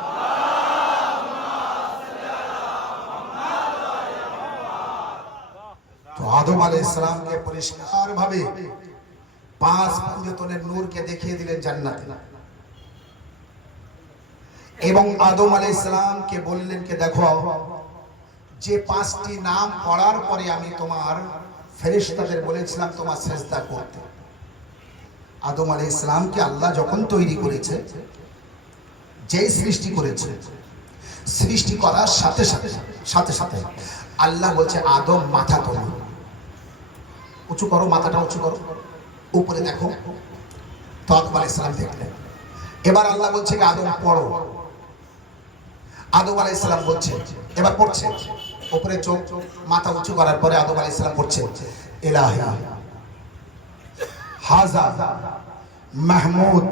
তো আদম আলাইহিস সালামকে পরিষ্কার ভাবে 5 পঞ্জতনের নূরকে দেখিয়ে দিলেন জান্নাতে, এবং আদম আলাইহিস সালামকে বললেন কে দেখো, যে 5টি নাম পড়ার পরে আমি তোমার ফেরেশতাদের বলেছিলাম তোমার সেজদা করতে। আদম আলাইহিস সালামকে আল্লাহ যখন তৈরি করেছে, যেই সৃষ্টি করেছে, সৃষ্টি করার সাথে সাথে সাথে সাথে আল্লাহ বলছে, আদম মাথা তোলো, উঁচু করো, মাথাটা উঁচু করো, উপরে দেখো। তো আদম আলাইহিস সালাম দেখলেন। এবার আল্লাহ বলছে আদম পড়ো। আদম আলাইহিস সালাম বলছে, এবার পড়ছে, উপরে চোখ, মাথা উঁচু করার পরে আদম আলাইহিস সালাম পড়ছে, ইলাহি হাযা মাহমুদ,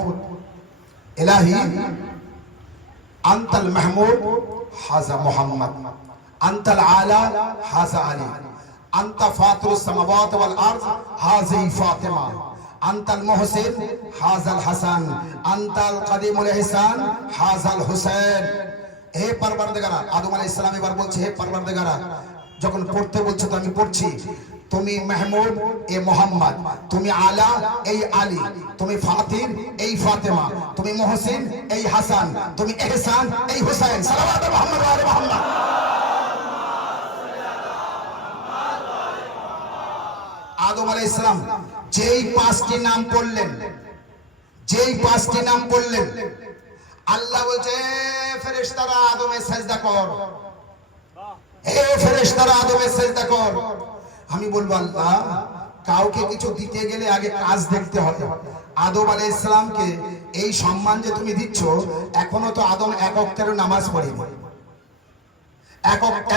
ইলাহি আনতাল মাহমুদ হাযা মুহাম্মদ, আনতাল আলা হাযা আলী, আনতা ফাতিরুস সামাওয়াতি ওয়াল আরদ হাযি ফাতিমা, আনতাল মুহসিন হাযাল হাসান, আনতাল কাদিমুল ইহসান হাযাল হুসাইন। হে পরবর্তীগারা, আদম আলাইহিস সালাম এবার বলছে, হে পরবর্তীগারা, যখন পড়তে বলছো তো আমি পড়ছি, তুমি মাহমুদ এ মুহাম্মদ, তুমি আলা এই আলী, তুমি ফাতির এই ফাতেমা, তুমি মুহসিন এই হাসান, তুমি ইহসান এই হুসাইন। সালাওয়াত মুহাম্মদ ওয়া আলি মুহাম্মদ। আদম আলাইহিস সালাম যেই 5টি নাম পড়লেন, যেই 5টি নাম পড়লেন, আল্লাহ বলছে, ফেরেশতারা আদমে সেজদা কর, হে ফেরেশতারা আদমে সেজদা কর। আমি বলবো, আল্লাহ কাউকে কিছু দিতে গেলে আগে কাজ দেখতে হবে। আদম আলাইহিস সালামকে এই সম্মান যে তুমি দিচ্ছ, এখনো তো আদম এক ওয়াক্তের নামাজ পড়েনি,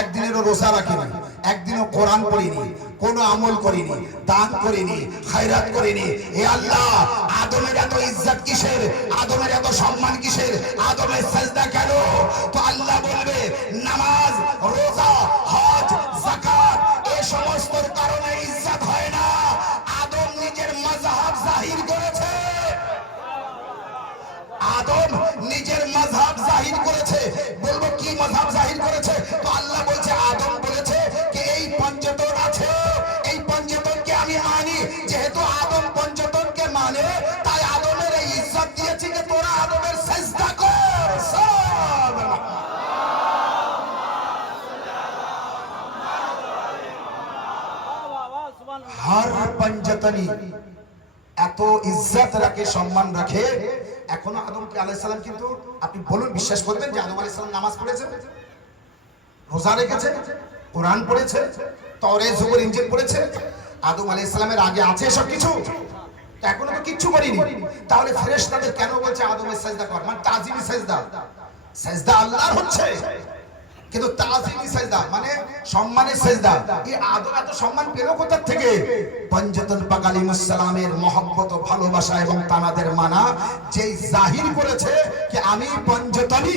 একদিনেরও রোজা রাখিনি, একদিনও কোরআন পড়িনি, কোনো আমল করিনি, দান করিনি, খায়রাত করিনি। হে আল্লাহ, আদমের এত ইজ্জত কিসের, আদমের এত সম্মান কিসের, আদমের সাজদা কেন? তো আল্লাহ বলবে, নামাজ, রোজা, হজ, যাকাত এই সমস্ত কারণে ইজ্জত হয় না। আদম নিজের মাযহাব জাহির করে মানি, যেহেতু আদম পঞ্চতনকে মানে, তাই আদমের এই ইজ্জত দিয়েছি যে তোরা আদমের সেজদা কর। সুবহানাল্লাহ। हर पंजतनी এত ইজ্জত রাখে, সম্মান রাখে। এখনো আদম আলাইহিস সালাম, কিন্তু আপনি বলুন বিশ্বাস করবেন যে আদম আলাইহিস সালাম নামাজ পড়েছে, রোজা রেখেছে, কোরআন পড়েছে, তাওরাত জবুর ইনজিল পড়েছে? আদম আলাইহিস সালামের আগে আছে সব কিছু? এখনো তো কিচ্ছু করিনি। তাহলে ফেরেশতাদের কেন বলছে আদমের সেজদা কর? মানে তাজিমি সেজদা। সেজদা আল্লাহর হচ্ছে, কিন্তু তাজিমি সেজদা মানে সম্মানের সেজদা। এই আদম এত সম্মান পেল কোথা থেকে? পঞ্জতন পাক আলাইহিস সালামের মহব্বত ও ভালোবাসা এবং তানাদের মানা যেই জাহির করেছে যে আমি পঞ্জতনী,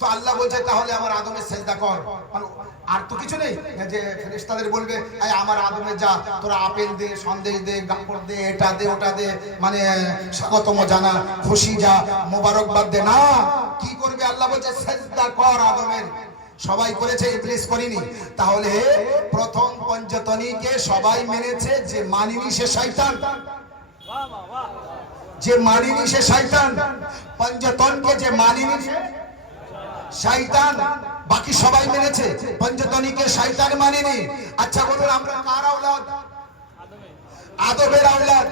তো আল্লাহ বলছে তাহলে আমার আদমের সেজদা কর। মানে আর তো কিছু নেই যে ফেরেশতাদের বলবে এই আমার আদমে যা, তোরা আপেল দে, সন্দেশ দে, গাপড় দে, এটা দে, ওটা দে, মানে স্বাগতম জানা, খুশি যা, মোবারকবাদ দে। না, কি করবে? আল্লাহ বলছে সেজদা কর আদমের। সবাই করেছে, ইবলিস করেনি। তাহলে প্রথম পঞ্চতনীকে সবাই মেনেছে, যে মানিনি সে শয়তান। যে মানিনি সে শয়তান। পঞ্চতনকে যে মানিনি সে শয়তান। বাকি সবাই মেনেছে, পঞ্চতনীকে শয়তান মানেনি। আচ্ছা বলুন, আমরা কার আওলাদ? আদমের আওলাদ।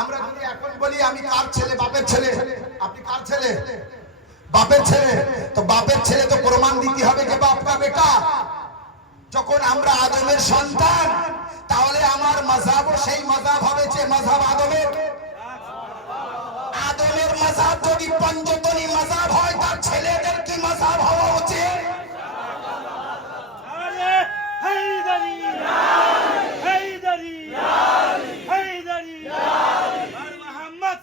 আমরা যদি এখন বলি আমি কার ছেলে? বাপের ছেলে। আপনি কার ছেলে? বাপের ছেলে। তো বাপের ছেলে তো প্রমাণ দিতে হবে যে বাপ কা বেটা। যখন আমরা আদমের সন্তান, তাহলে আমার মাযহাবও সেই মাযহাব হবে যে মাযহাব আদমের। আদমের মাযহাব যদি পঞ্চতনী মাযহাব হয়, তার ছেলেদের কি মাযহাব হওয়া উচিত? হায়দারি হায়দারি হায়দারি আর মুহাম্মদ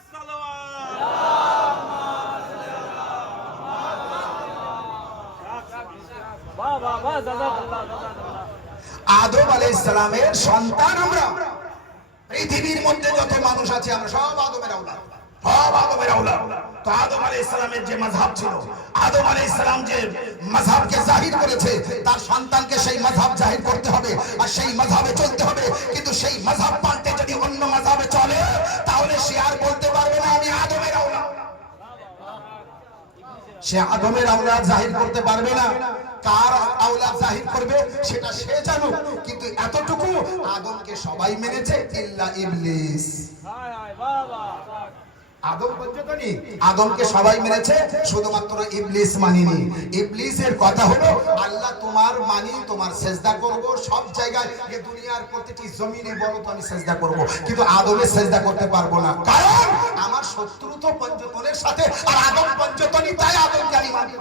আদম আলাইহিস সালামের সন্তান আমরা। পৃথিবীর মধ্যে যত মানুষ আছে আমরা সব আদমের আওলাদ, সব আদমের আওলাদ। তো আদম আলাইহিস সালামের যে মাযহাব ছিল, আদম আলাইহিস সালাম যে মাযহাবকে জাহির করেছে, তার সন্তানকে সেই মাযহাব জাহির করতে হবে আর সেই মাযহাবে চলতে হবে। কিন্তু সেই মাযহাব পাল্টে যদি অন্য মাযহাবে চলে, তাহলে সে আর বলতে পারবে না আমি আদমের আওলাদ। সে আদমের আওলাদ জাহির করতে পারবে না। কার আওলাদ জাহির করবে সেটা সে জানুক, কিন্তু এতটুকু আদমকে সবাই মেনেছে ইল্লা ইবলিস। আদম পঞ্চতনী, আদমকে সবাই মেনেছে, শুধুমাত্র ইবলিস মানেনি। ইবলিসের কথা হলো আল্লাহ তোমার মানি, তোমার সেজদা করব সব জায়গায়, এই দুনিয়ার প্রতিটি জমিনে বলো তো আমি সেজদা করব, কিন্তু আদমের সেজদা করতে পারবো না, কারণ আমার শত্রু তো পঞ্চতনের সাথে, আর আদম পঞ্চতনী, তাই আদম জানি মানি।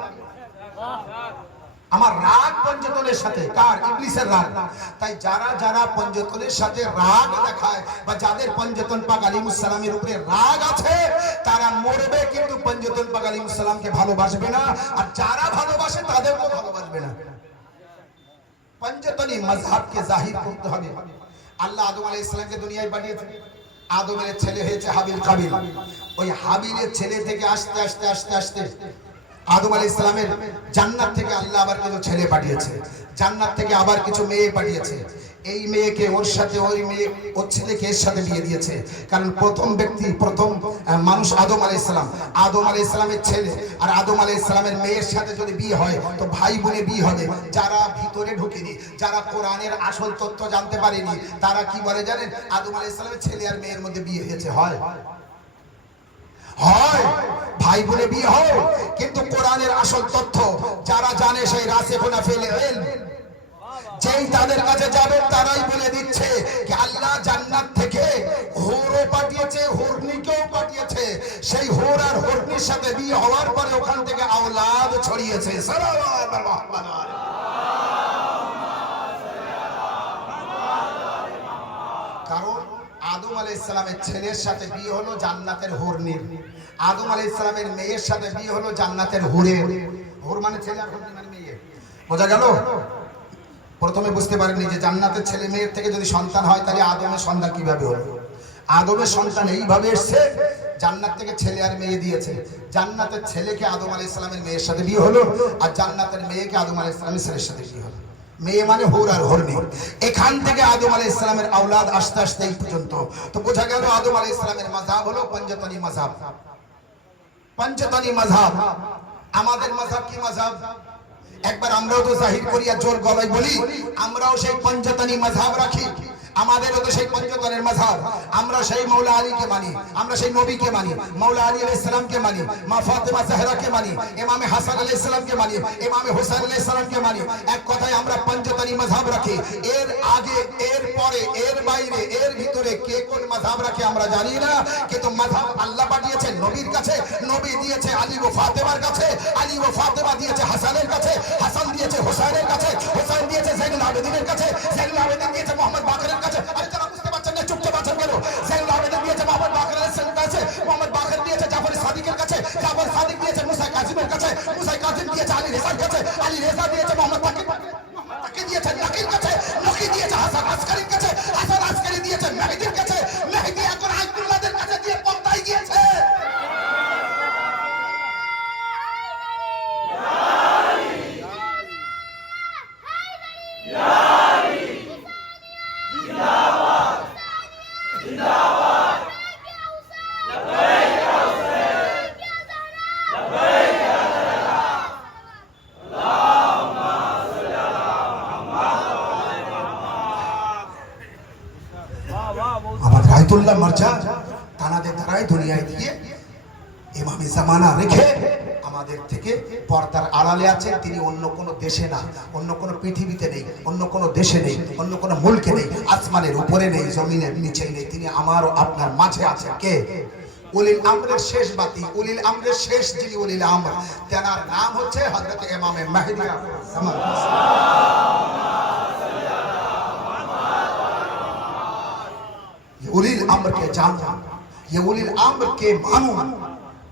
আমার রাগ পঞ্চতনের সাথে। কার? ইবলিসের রাগ। তাই যারা যারা পঞ্চতনের সাথে রাগ দেখায়, বা যাদের পঞ্চতন পাক আলাইহিস সালামের উপরে রাগ আছে, তারা মরবে কিন্তু পঞ্চতন পাক আলাইহিস সালামকে ভালোবাসবে না, আর যারা ভালোবাসে তাদেরকেও ভালোবাসবে না। পঞ্চতনী মাযহাবকে জাহির করতে হবে। আল্লাহ আদম আলাইহিস সালামকে দুনিয়ায় পাঠিয়েছে। আদমের ছেলে হয়েছে হাবিল কাবিল। ওই হাবিলের ছেলে থেকে আস্তে আস্তে আস্তে আস্তে আদম আলাইহিস সালামের জান্নাত থেকে আল্লাহ আবার কিছু ছেলে পাঠিয়েছে, জান্নাত থেকে আবার কিছু মেয়ে পাঠিয়েছে। এই মেয়েকে ওর সাথে, ওই মেয়ে ওর ছেলেকে এর সাথে বিয়ে দিয়েছে। কারণ প্রথম ব্যক্তি, প্রথম মানুষ আদম আলাইহিস সালাম। আদম আলাইহিস সালামের ছেলে আর আদম আলাইহিস সালামের মেয়ের সাথে যদি বিয়ে হয়, তো ভাই বোনে বিয়ে হবে। যারা ভিতরে ঢুকেনি, যারা কোরআনের আসল তথ্য জানতে পারেনি, তারা কি বলে জানেন? আদম আলাইহিস সালামের ছেলে আর মেয়ের মধ্যে বিয়ে হয়েছে। হয় হয় ভাই বোনে বিয়ে হয়, কিন্তু কোরআনের আসল তথ্য যারা জানে, সেই রাসিখুনা ফিল ইলম, যেই তাদের কাছে যাবে তারাই বলে দিচ্ছে যে আল্লাহ জান্নাত থেকে হুরও পাঠিয়েছে, হুরনিকেও পাঠিয়েছে। সেই হুর আর হুরনির সাথে বিয়ে হওয়ার পরে ওখান থেকে আওলাদ ছড়িয়েছে। কারণ আদম আলাইহিস সালামের ছেলের সাথে বিয়ে হলো জান্নাতের হুরনির, আদম আলাইহিস সালামের মেয়ের সাথে বিয়ে হলো জান্নাতের হুরের। হুর মানে ছেলে আর হুরনি মানে মেয়ে। বোঝা গেল? প্রথমে বুঝতে পারেননি যে জান্নাতের ছেলে মেয়ের থেকে যদি সন্তান হয়, তাহলে আদমের সন্তান কিভাবে হলো? আদমের সন্তান এইভাবে এসছে, জান্নাত থেকে ছেলে আর মেয়ে দিয়েছে। জান্নাতের ছেলেকে আদম আলাইহিস সালামের মেয়ের সাথে বিয়ে হলো, আর জান্নাতের মেয়েকে আদম আলাইহিস সালামের ছেলের সাথে বিয়ে হলো। মেয়ে মানে হুর আর হরনি। এখান থেকে আদম আলাইহিস সালামের আওলাদ আস্তে আস্তে এই পর্যন্ত। তো বোঝা গেল আদম আলাইহিস সালামের মাযহাব হলো পঞ্চতনী মাযহাব। পঞ্চতনী মাযহাব। আমাদের মাযহাব কি মাযহাব? একবার আমরাও তো জাহির করি আর জোর গলায় বলি, আমরাও সেই পঞ্চতনী মাযহাব রাখি। আমাদেরও তো সেই পঞ্চতনের মাযহাব। আমরা সেই মাওলা আলীকে মানি, আমরা সেই নবীকে মানি, মাওলা আলী আলাইহিস সালামকে মানি, মা ফাতেমা জাহরাকে মানি, ইমামে হাসান আলাইহিস সালামকে মানি, ইমামে হুসাইন আলাইহিস সালামকে মানি। এক কথায় আমরা পঞ্চতনী মাযহাব রাখি। এর আগে, এর পরে, এর বাইরে, এর ভিতরে কে কোন মাযহাব রাখে আমরা জানি না, কিন্তু মাযহাব আল্লাহ পাঠিয়েছেন নবীর কাছে, নবী দিয়েছে আলী ও ফাতেমার কাছে, আলী ও ফাতেমা দিয়েছে হাসানের কাছে, হাসান দিয়েছে হুসাইনের কাছে, হুসাইন দিয়েছে যায়নুল আবেদিনের কাছে, যায়নুল আবেদিন দিয়েছে মোহাম্মদ বাকরের কাছে। আরে যারা বুঝতে পারছেন না চুপচাপ আছেন কেন? যায়নুল আবেদিন দিয়েছে মোহাম্মদ বাকর আলাইহিস সালামের কাছে, মোহাম্মদ বাকর দিয়েছে জাফর সাদিকের কাছে, জাফর সাদিক দিয়েছে মুসা কাজিমের কাছে, মুসা কাজিম দিয়েছে আলী রেজার কাছে, আলী রেজা দিয়েছে মোহাম্মদ তাকি দিয়েছে নকির কাছে, নকি দিয়েছে হাসান আসকারির কাছে, হাসান আসকারি দিয়েছে মেহেদীর কাছে, মেহেদী এখন আব্দুল্লাহদের কাছে দিয়ে পর্দায় গিয়েছে। আমাদের আয়াতুল্লাহ মার্জা তানাদের দ্বারাই দুনিয়ায় দিয়ে ইমামে জামানা রেখে আমাদের থেকে পর্দার আড়ালে আছেন। তিনি অন্য কোনো দেশে না, অন্য কোনো পৃথিবীতে নেই, অন্য কোনো দেশে নেই, অন্য কোনো মুলকে নেই, আসমানের উপরে নেই, জমিনের নিচে নেই, তিনি আমার ও আপনার মাঝে আছেন। কে? উলিল আমরের শেষ বাতি, উলিল আমরের শেষ যিনি উলিল আমর, তেনার নাম হচ্ছে হযরত ইমামে মেহেদী। উলিল আমরকে জানো, ये উলিল আমরকে মানো।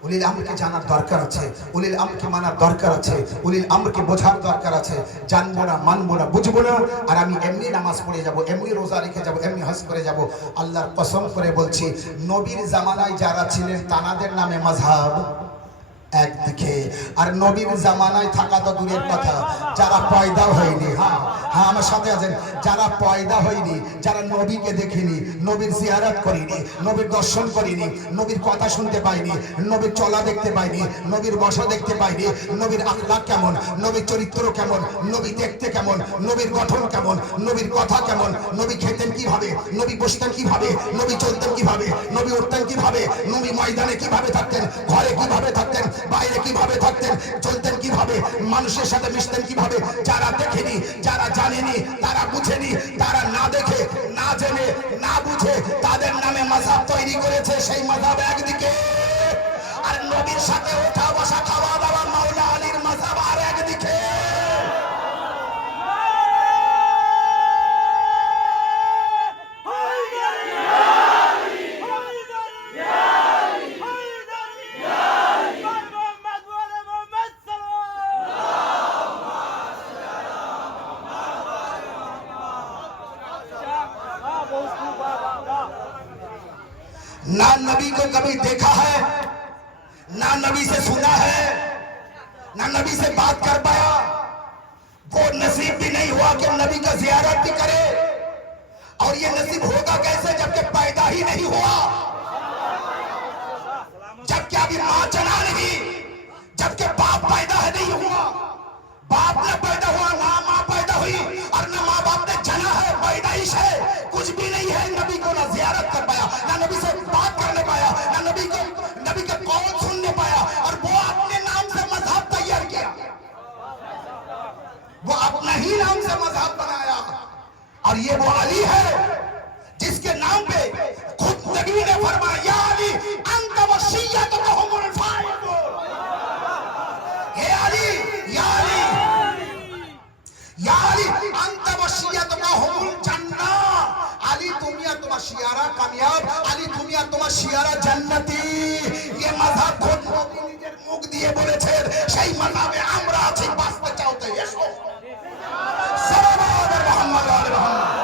উলিল আমরকে জানার দরকার আছে, উলিল আমরকে মানার দরকার আছে, উলিল আমরকে বোঝার দরকার আছে। জানবো না, মানবো না, বুঝবো না, আর আমি এমনি নামাজ পড়ে যাব, এমনি রোজা রেখে যাব, এমনি হজ করে যাব। আল্লাহর কসম করে বলছি, নবীর জামানায় যারা ছিলেন তানাদের নামে মাযহাব একদিকে, আর নবীর জামানায় থাকা তো দূরের কথা, যারা পয়দা হয়নি, হ্যাঁ হ্যাঁ আমার সাথে আছেন, যারা পয়দা হয়নি, যারা নবীকে দেখিনি, নবীর জিয়ারত করিনি, নবীর দর্শন করিনি, নবীর কথা শুনতে পাইনি, নবীর চলা দেখতে পাইনি, নবীর বসা দেখতে পাইনি, নবীর আখলাক কেমন, নবীর চরিত্র কেমন, নবী দেখতে কেমন, নবীর গঠন কেমন, নবীর কথা কেমন, নবী খেতেন কিভাবে, নবী বসতেন কিভাবে, নবী চলতেন কিভাবে, নবী উঠতেন কিভাবে, নবী ময়দানে কিভাবে থাকতেন, ঘরে কিভাবে থাকতেন, বাইরে কিভাবে থাকতেন, চলতেন কিভাবে, মানুষের সাথে মিশতেন কিভাবে, যারা দেখেনি, যারা জানেনি, তারা বুঝেনি, তারা না দেখে, না জেনে, না বুঝে তাদের নামে মাযহাব তৈরি করেছে। সেই মাযহাব একদিকে, আর নবীর সাথে ওঠা বসা খাওয়া দাওয়া মাওলা আলীর মাযহাব আর একদিকে। ना नबी को कभी देखा है, ना नबी से सुना है, ना नबी से बात कर पाया, वो नसीब भी नहीं हुआ कि नबी का जियारत भी करे। और ये नसीब होगा कैसे जबकि पैदा ही नहीं हुआ, जबकि अभी मां जना नहीं, जबकि बाप पैदा नहीं हुआ, बाप ने पैदा हुआ, ना मां पैदा हुई, और ना मां बाप ने जना है, पैदाइश है, कुछ भी नहीं है। नबी को ना जियारत कर पाया, ना नबी से बात करने पाया, ना नबी के कौल सुनने पाया, और वो अपने नाम से मजहब तैयार किया, वो अपना ही नाम से मजहब बनाया। और ये वो अली है जिसके नाम पे खुद नबी ने फरमाया, या अली अंत वसियतुहुमुल फाइदुन, हे अली, या अली, या अली अंत वसियतुहुमुल जन्नह, अली তুমি আর তোমার শিয়ারা কামিয়াব, আলী তুমি আর তোমার শিয়ারা জান্নাতি। ये মাযহাব খুদ নবী নিজের মুখ দিয়ে বলেছেন, সেই মাযহাবে আমরা আছি। বাঁচতে চাও তো এসো, সাল্লাল্লাহু আলাইহি মুহাম্মদ আলে মুহাম্মদ।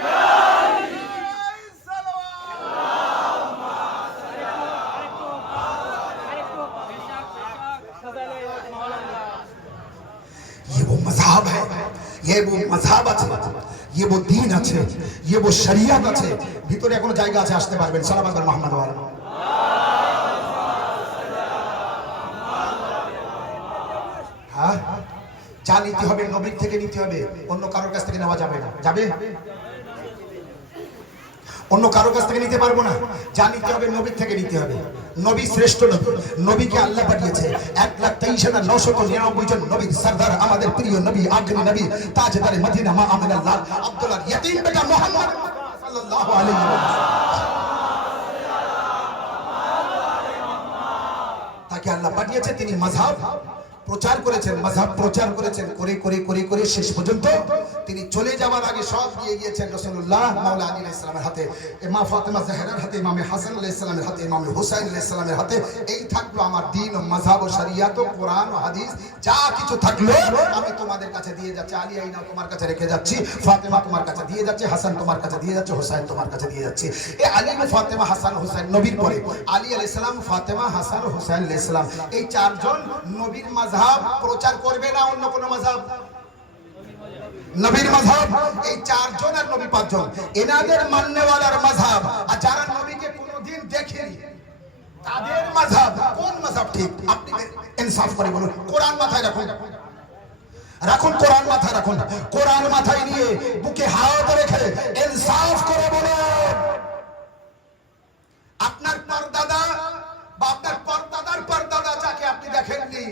या ये वो मजहब আছে, ये वो दीन আছে, ये वो শরিয়ত আছে। ভিতরে এখনো জায়গা আছে, আসতে পারবেন। সালাওয়াত মুহাম্মদ ওয়া আলাইহি। হ্যাঁ, যা নিতে হবে নবীর থেকে নিতে হবে, অন্য কারোর কাছ থেকে নেওয়া যাবে না। যাবে? অন্য কারোর কাছ থেকে নিতে পারবো না। যা নিতে হবে নবীর থেকে নিতে হবে। নবী শ্রেষ্ঠ নবী, নবীকে আল্লাহ পাঠিয়েছে 1,23,999 জন নবীর সরদার, আমাদের প্রিয় নবী, আখরি নবী, তাজদারে মদিনা, মা আমিনাল্লাহ, আব্দুল্লাহ ইয়াতিম বেটা মুহাম্মদ সাল্লাল্লাহু আলাইহি ওয়াসাল্লাম, তাকে আল্লাহ পাঠিয়েছে। তিনি মাযহাব প্রচার করেছেন, মাযহাব প্রচার করেছেন, করে করে করে করে শেষ পর্যন্ত তিনি চলে যাওয়ার আগে সব দিয়ে গিয়েছেন রাসূলুল্লাহ মাওলা আলী আলাইহিস সালামের হাতে, মা ফাতেমা জাহরার হাতে, ইমাম হাসান আলাইহিস সালামের হাতে, ইমাম হুসাইন আলাইহিস সালামের হাতে। এই থাকলো আমার দ্বীন ও মাযহাব ও শরিয়ত ও কোরআন ও হাদিস, যা কিছু থাকলো আমি তোমাদের কাছে দিয়ে যাচ্ছি। আলী আইনা তোমার কাছে রেখে যাচ্ছি, ফাতেমা তোমার কাছে দিয়ে যাচ্ছে, হাসান তোমার কাছে দিয়ে যাচ্ছে, হুসাইন তোমার কাছে দিয়ে যাচ্ছে। এই আলী, ফাতেমা, হাসান, হুসাইন নবীর পরে আলী আলাইহিস সালাম, ফাতেমা, হাসান ও হুসাইন আলাইহিস সালাম, এই চারজন নবীর মাযহাব প্রচার করবে না অন্য কোন মাযহাব, নবীর মাযহাব। এই চারজন আর নবী পাঁচজন, এনাদের মাননেওয়ালার মাযহাব। আর যারা নবীকে কোনোদিন দেখেনি তাদের মাযহাব কোন মাযহাব ঠিক? আপনি ইনসাফ করে বলুন। কোরআন মাথায় রাখুন, রাখুন কোরআন মাথায় রাখুন। কোরআন মাথায় নিয়ে বুকে হাত রেখে ইনসাফ করে বলুন, আপনার পরদাদা বা আপনার পরদাদার পরদাদা যাকে আপনি দেখেননি,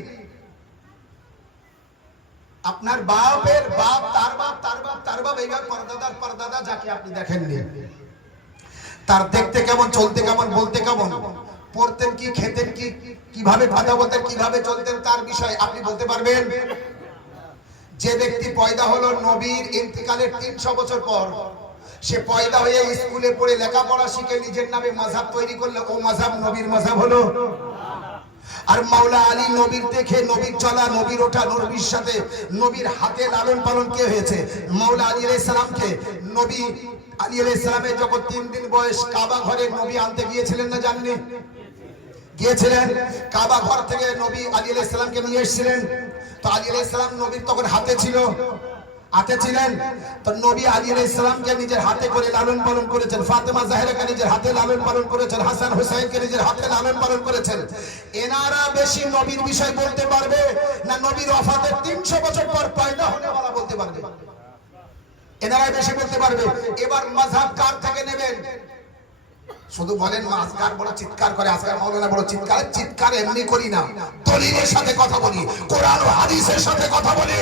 আপনার বাপের বাপ, তার বাপ, তার বাপ, তার বাপ, এইভাবে পরদাদার পরদাদা যাকে আপনি দেখেননি, তার দেখতে কেমন, চলতে কেমন, বলতে কেমন, পড়তেন কি, খেতেন কি, কিভাবে কথা বলতেন, কিভাবে চলতেন, তার বিষয়ে আপনি বলতে পারবেন? যে ব্যক্তি পয়দা হলো নবীর ইন্তিকালের 300 বছর পর, সে পয়দা হয়ে স্কুলে পড়ে লেখাপড়া শিখে নিজের নামে মাযহাব তৈরি করলে ও মাযহাব নবীর মাযহাব হলো? আর মাওলা আলী নবীর দেখে, নবীর চলা, নবীর ওঠা, নবীর সাথে, নবীর হাতে লালন পালন কে হয়েছে? মাওলা আলী আলাইহিস সালামকে নবী আলী আলাইহিস সালামের যখন 3 দিন বয়স, কাবা ঘরে নবী আনতে গিয়েছিলেন না, জাননি? গিয়েছিলেন। কাবা ঘর থেকে নবী আলী আলাইহিস সালামকে নিয়ে এসেছিলেন। তো আলী আলাইহিস সালাম নবীর তখন হাতে ছিল, হাতে ছিলেন। তো নবী আলী আলাইহিস সালামকে নিজের হাতে করে লালন পালন করেছেন, ফাতেমা জাহরাকে নিজের হাতে লালন পালন করেছেন, হাসান হুসাইনকে নিজের হাতে লালন পালন করেছেন। এনারা বেশি নবীর বিষয় বলতে পারবে না নবীর ওফাতের 300 বছর পর পয়দা হনেওয়ালা বলতে পারবে? এনারাই বেশি বলতে পারবে। এবার মাযহাব কার থেকে নেবেন? শুধু বলেন মা আজকার বড় চিৎকার করে, আজকার মাওলানা বড় চিৎকার, চিৎকার এমনি করি না, দলিলের সাথে কথা বলি, কোরআন ও হাদিসের সাথে কথা বলি।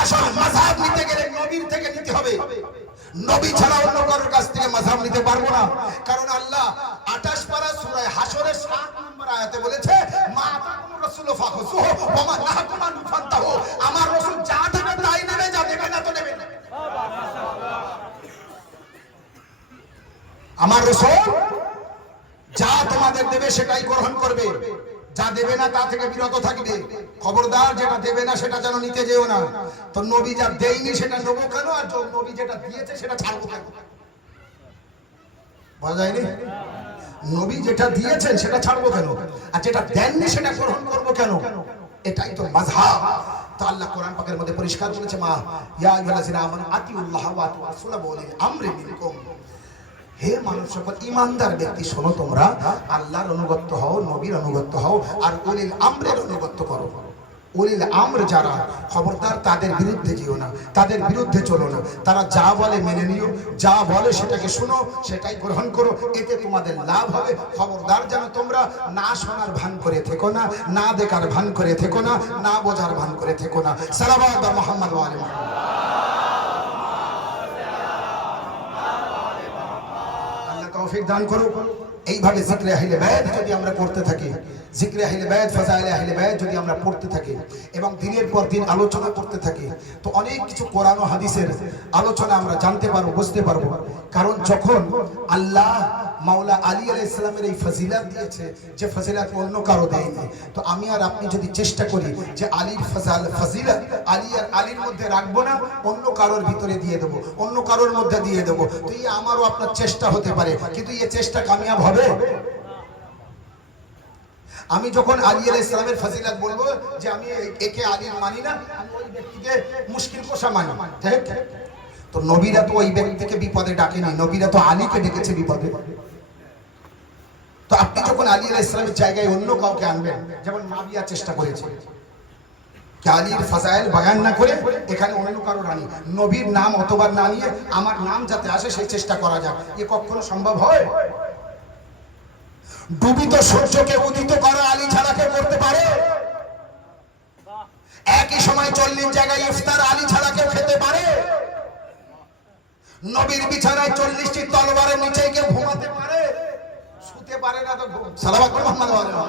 আসল মাযহাব নিতে গেলে নবীর থেকে নিতে হবে, নবী ছাড়া অন্য কারোর কাছ থেকে মাযহাব নিতে পারবো না। কারণ আল্লাহ 28 পারা সূরা হাশরের 7 নম্বর আয়াতে বলেছে, মা আতাকুমুর রাসূলু ফাখুযুহু ওয়া মা নাহাকুম আনহু ফান্তাহু। আমার রাসূল যা দেবে তাই নেবে, যা দেবে না তো নেবে না। আমার রাসূল যা তোমাদের দেবে সেটাই গ্রহণ করবে, যা দেবে না তা থেকে বিরত থাকবে। খবরদার, যেটা দেবে না সেটা যেন নিতে যেও না। তো নবী যা দেয়নি সেটা নেবো কেন, আর নবী যেটা দিয়েছে সেটা ছাড়বো কেন? বোঝা যায়নি? নবী যেটা দিয়েছেন সেটা ছাড়বো কেন, আর যেটা দেননি সেটা গ্রহণ করবো কেন? এটাই তো মাযহাব। তো আল্লাহ কোরআন পাকের মধ্যে পরিষ্কার বলেছে, মা ইয়া আইয়ুহাল্লাযিনা আমানু আতিউল্লাহ ওয়া আতিউর রাসূলা ওয়া উলিল আমরি মিনকুম। হে মানুষ সকল, ইমানদার ব্যক্তি শোনো, তোমরা আল্লাহর অনুগত হও, নবীর অনুগত হও, আর উলিল আমরের অনুগত করো। উলিল আমর যারা, খবরদার তাদের বিরুদ্ধে যেও না, তাদের বিরুদ্ধে চলো না। তারা যা বলে মেনে নিও, যা বলে সেটাকে শুনো, সেটাই গ্রহণ করো, এতে তোমাদের লাভ হবে। খবরদার যেন তোমরা না শোনার ভান করে থেকো না, না দেখার ভান করে থেকো না, না বোঝার ভান করে থেকো না। সালাওয়াত মুহাম্মদ ওয়া আলি মুহাম্মদ। তৌফিক দান করো। এইভাবে জিকরে আহলে বাইত যদি আমরা করতে থাকি, জিকরে আহলে বাইত, ফাজাইলে আহলে বাইত যদি আমরা পড়তে থাকি এবং দিনের পর দিন আলোচনা করতে থাকি, তো অনেক কিছু কোরআন ও হাদিসের আলোচনা আমরা জানতে পারবো, বুঝতে পারবো। কারণ যখন আল্লাহ মাওলা আলী আলাইহিস সালামের এই ফজিলত দিয়েছে, যে ফজিলত অন্য কারো দেয়নি, তো আমি আর আপনি যদি চেষ্টা করি যে আলীর ফজিলত আলী আর আলীর মধ্যে রাখবো না, অন্য কারোর ভিতরে দিয়ে দেবো, অন্য কারোর মধ্যে দিয়ে দেবো, তো এই আমারও আপনার চেষ্টা হতে পারে, কিন্তু এই চেষ্টা কামিয়াব হবে? আমি যখন আলী আলাইহিস সালামের ফজিলত বলবো যে আমি একে আলী মানি না, আমি ওই ব্যক্তিকে মুশকিল কোষা মানি, ঠিক? তো নবীরা তো ওই ব্যক্তিকে বিপদে ডাকেনি, নবীরা তো আলীকে ডেকেছে বিপদে। তো আপনি যখন আলী আলাইহিস সালামের জায়গায় অন্য কাউকে আনবেন, যেমন মাবিয়া চেষ্টা করেছে আলীর ফাজাইল বয়ান না করে এখানে অন্য কারো রানী, নবীর নাম অতবার না নিয়ে আমার নাম যাতে আসে সেই চেষ্টা করা যাক, এ কখনো সম্ভব হয়? ডুবিত সূর্যকে উদিত করা আলী ছাড়া কেউ করতে পারে? একই সময় 40 জায়গায় ইফতার আলী ছাড়া কেউ খেতে পারে? নবীর বিছানায় 40টি তলোয়ারের নিচে কেউ ঘুমাতে পারে? শুতে পারে না তো সালাওয়াত পড়ো মুহাম্মদ ওয়া আলিহি।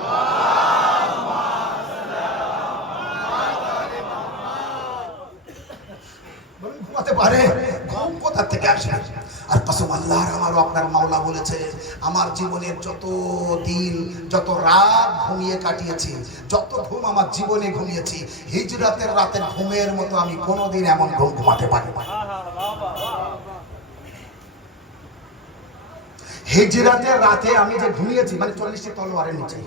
ঘুমাতে পারে? ঘুম কোথা থেকে আসে? আর কসম আল্লাহর, আমারও আপনার মাওলা বলেছে, আমার জীবনের যত দিন যত রাত ঘুমিয়ে কাটিয়েছি, যত ঘুম আমার জীবনে ঘুমিয়েছি, হিজরাতের রাতের ঘুমের মতো আমি কোনোদিন এমন ঘুম ঘুমাতে পারি না। হিজরাতের রাতে আমি যে ঘুমিয়েছি, মানে 40টি তলোয়ারের নিচে,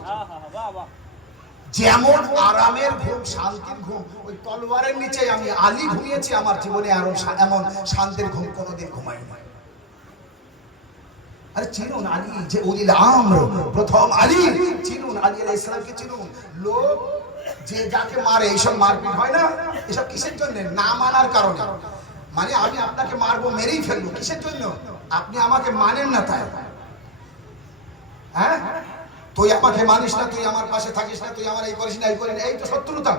যেমন আরামের ঘুম, শান্তির ঘুম, ওই তলোয়ারের নিচে আমি আলী ঘুমিয়েছি, আমার জীবনে আরো এমন শান্তির ঘুম কোনোদিন ঘুমাই না। আরে চিনুন আলী, যে উলিল আমর, প্রথম আলী চিনুন, আলী আলাইহিস সালামকে চিনুন। লোক যে যাকে মারে, এইসব মারপিট হয় না, এসব কিসের জন্য? না মানার কারণে। মানে আমি আপনাকে মারবো, মেরেই ফেলবো, কিসের জন্য? আপনি আমাকে মানেন না তাই। হ্যাঁ, তুই আমাকে মানিস না, তুই আমার পাশে থাকিস না, তুই আমার এই করিস না, এই করিস না, এই তো শত্রুতা।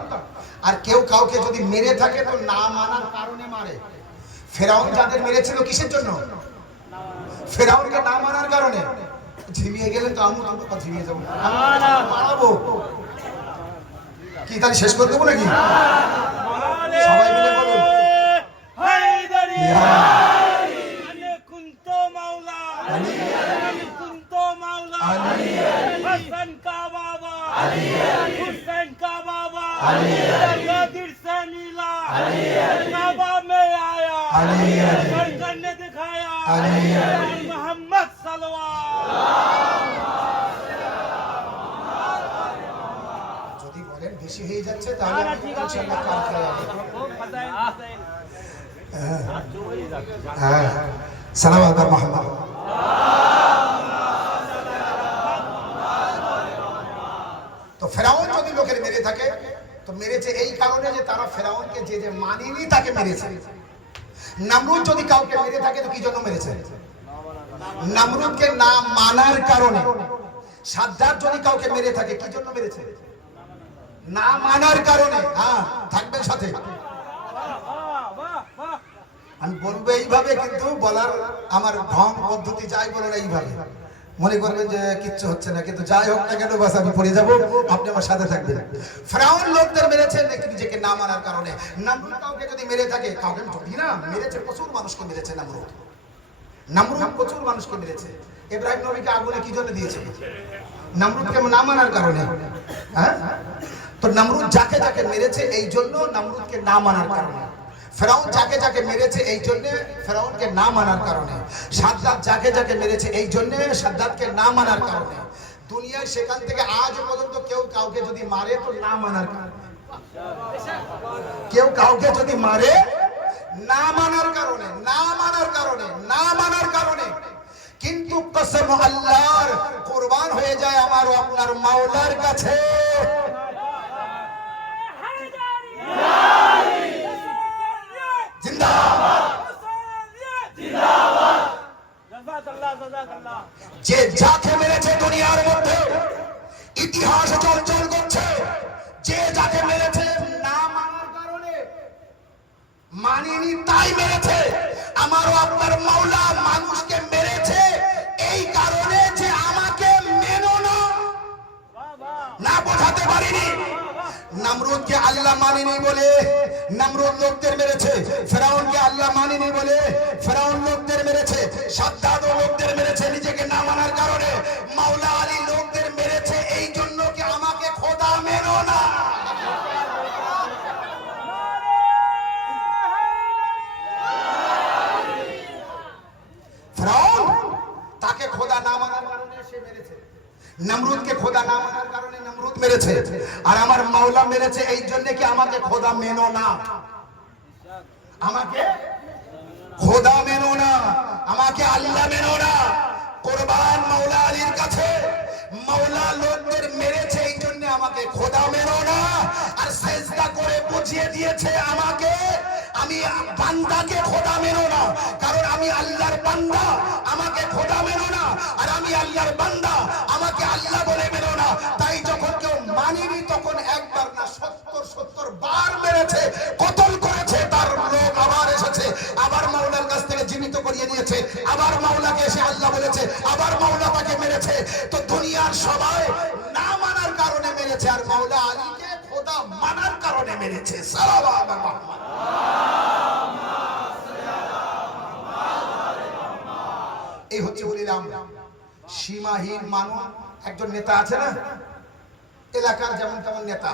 আর কেউ কাউকে যদি মেরে থাকে তো না মানার কারণে মারে। ফেরাউন যাদের মেরেছিল কিসের জন্য? ফেরাউনকে না মানার কারণে। ঝিমিয়ে গেলেন তো আমি ঝিমিয়ে যাবো, মারাবো কি? তাহলে শেষ করে দেবো নাকি? সবাই মিলে বলুন হায়দারি আলী কুনতো মাওলা, আলী কুনতো মাওলা, আলী হাসান কা বাবা, আলী হুসैन का बाबा, अली गादिर से मिला, अली काबा में आया, अली गर्दन ने दिखाया, अली मोहम्मद सल्लल्लाहु। যদি বলেন বেশি হয়ে যাচ্ছে তাহলে ইনশাআল্লাহ কাল খেলা হবে। হ্যাঁ, সালাওয়াত আলা মুহাম্মদ। তো ফেরাউন যদি লোকের মেরে থাকে তো মেরেছে এই কারণে যে তারা ফেরাউনকে যে যে মানেনি তাকে মেরেছে। নমরুদ যদি কাউকে মেরে থাকে তো কি জন্য মেরেছে? নমরুদকে না মানার কারণে। সাদ্দাত যদি কাউকে মেরে থাকে কি জন্য মেরেছে? না মানার কারণে। হ্যাঁ, থাকবেন সাথে। আমি বলবো এইভাবে, কিন্তু বলার আমার ঢং পদ্ধতি যাই বলেন এইভাবে, মনে করবেন যে কিচ্ছু হচ্ছে না, কিন্তু যাই হোক না কেন বাস আমি পড়ে যাবো, আপনি আমার সাথে থাকবেন। ফেরাউন লোকদের মেরেছে নিজেকে না মানার কারণে। নমরুদ কাউকে যদি মেরে থাকে, কাউকে যদি না মেরেছে, প্রচুর মানুষকে মেরেছে নমরুদ। নমরুদ প্রচুর মানুষকে মেরেছে। ইব্রাহিম নবীকে আগুনে কি জন্য দিয়েছে? নমরুদকে না মানার কারণে। হ্যাঁ, তো নমরুদ যাকে যাকে মেরেছে এই জন্য নমরুদকে না মানার কারণে। ফেরাউন যাকে যাকে মেরেছে এই জন্য ফেরাউনকে না মানার কারণে। সাদ্দাত যাকে যাকে মেরেছে এই জন্য সাদ্দাতকে না মানার কারণে। দুনিয়ায় সেখান থেকে আজ পর্যন্ত কেউ কাউকে যদি মারে তো না মানার কারণে। কেউ কাউকে যদি মারে না মানার কারণে, না মানার কারণে, না মানার কারণে। কিন্তু কসম আল্লাহর, কুরবান হয়ে যায় আমার ও আপনার মাওলার কাছে। যে যাকে মেরেছে দুনিয়ার মধ্যে ইতিহাস চলচল করছে, যে যাকে মেরেছে না মানার কারণে, মানিনি তাই মেরেছে। আমারও আপনার মাওলা মানুষকে মেরেছে এই কারণে যে আমাকে মেনো না, না বোঝাতে পারিনি। নমরুদকে আল্লাহ মানেনি বলে নমরুদ লোকদের মেরেছে, ফেরাউনকে আল্লাহ মানেনি বলে ফেরাউন লোকদের মেরেছে, সাদ্দাত লোকদের মেরেছে নিজেকে না মানার কারণে। মাওলা আলী লোকদের মেরেছে এই জন্য কি আমাকে খোদা মেনো না। ফেরাউন তাকে খোদা না মানার কারণে সে মেরেছে। নমরুদকে খোদা না মানার কারণে নমরুদ মেরেছে, আর আমার মাওলা মেরেছে এই জন্য কি আমাকে খোদা মেনো না, আমাকে খোদা মেনো না, আমাকে আল্লাহ মেনো না। কুরবান মাওলা আলীর কাছে, মাওলা লোকদের মেরেছে এই জন্য আমাকে খোদা মেনো না, আর সেজদা করে বুঝিয়ে দিয়েছে আমাকে আমি বান্দাকে খোদা মেনো না, কারণ আমি আল্লাহর বান্দা, আমাকে খোদা মেনো না, আর আমি আল্লাহর বান্দা, আমাকে আল্লাহ বলে মেনো না। তাই যখন কেউ মানেনি তখন একবার না 70 বার মেরেছে, কতল করেছে, তার লোক আবার এসেছে, আবার মাওলার কাছ থেকে জীবিত করিয়ে দিয়েছে, আবার মাওলাকে এসে আল্লাহ বলেছে, আবার মাওলা তাকে মেরেছে। তো দুনিয়ার সবাই না মানার কারণে মেরেছে, আর মাওলা আলীকে খোদা মানার কারণে মেরেছে। সালাওয়াত মুহাম্মদ। এই হচ্ছে বলিলাম সীমাহীন মানুষ। একজন নেতা আছে না এলাকার, যেমন তেমন নেতা,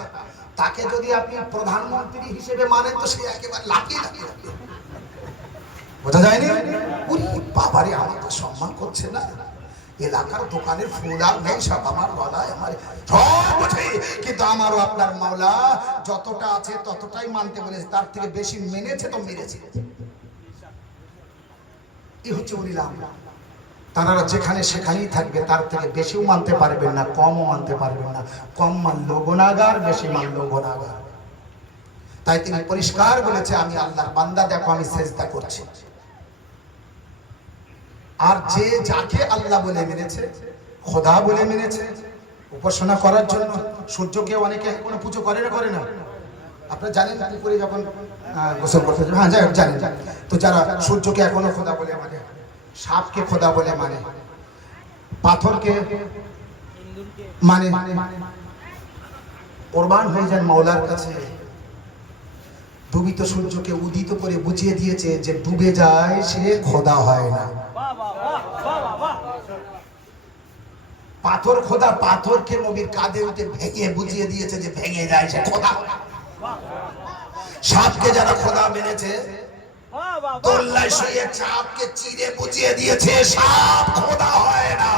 তাকে যদি আপনি প্রধানমন্ত্রী হিসেবে মানেন তো সে একেবারে লাফিয়ে লাফিয়ে বোঝা যায়নি। উনি বাবারে আমাকে সম্মান করছে না, এলাকার দোকানের ফুল আর নেই, সব আমার গলায়, আমার সব বোঝে, কিন্তু আমারও আপনার মাওলা যতটা আছে ততটাই মানতে বলেছে, তার থেকে বেশি মেনেছে তো মেরেছে। এই হচ্ছে বলিলাম তারা যেখানে সেখানেই থাকবে, তার থেকে বেশিও মানতে পারবেন না, কমও মানতে পারবেন না। কম মানলো গুনাহগার, বেশি মানলো গুনাহগার। তাই তিনি পরিষ্কার বলেছে আমি আল্লাহর বান্দা, দেখো আমি সেজদা করছি। আর যে যাকে আল্লাহ বলে মেনেছে, খোদা বলে মেনেছে, উপাসনা করার জন্য সূর্যকে অনেকে কোনো পুজো করে না, করে না? আপনারা জানেন পুকুরে যখন গোসল করতে যাবে, হ্যাঁ জানেন, তো যারা সূর্যকে এখনো খোদা বলে মানে, সাপকে খোদা বলে মানে, পাথরকে মানে, কোরবান হয়ে যায় মাওলার কাছে। ডুবিত সূর্যকে উদিত করে বুঝিয়ে দিয়েছে যে ডুবে যায় সে খোদা হয় না। পাথর খোদা, পাথরকে নবীর কাঁধে উঠে ভেঙে বুঝিয়ে দিয়েছে যে ভেঙে যায় সে খোদা। সাপকে যারা খোদা মেনেছে, দোল্লায় শুয়ে সাপকে চিরে বুঝিয়ে দিয়েছে সাপ খোদা হয় না।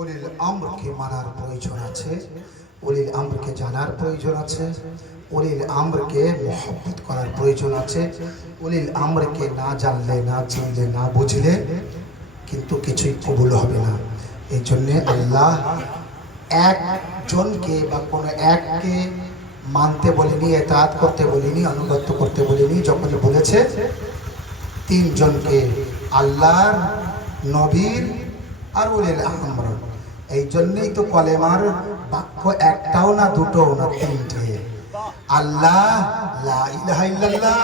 উলিল আমরকে মানার প্রয়োজন আছে, উলিল আমরকে জানার প্রয়োজন আছে, উলিল আমরকে মহব্বত করার প্রয়োজন আছে। উলিল আমরকে না জানলে, না চিনলে, না বুঝলে কিন্তু কিছুই কবুল হবে না। এই জন্যে আল্লাহ একজনকে বা কোনো এককে মানতে বলেনি, ইতাআত করতে বলেনি, আনুগত্য করতে বলেনি। যখন বলেছে তিনজনকে, আল্লাহর, নবীর আর উলিল আমর। এই জন্যই তো কলেমার বাক্য একটাও না, দুটোও না, তিনটে। আল্লাহ, লা ইলাহা ইল্লাল্লাহ,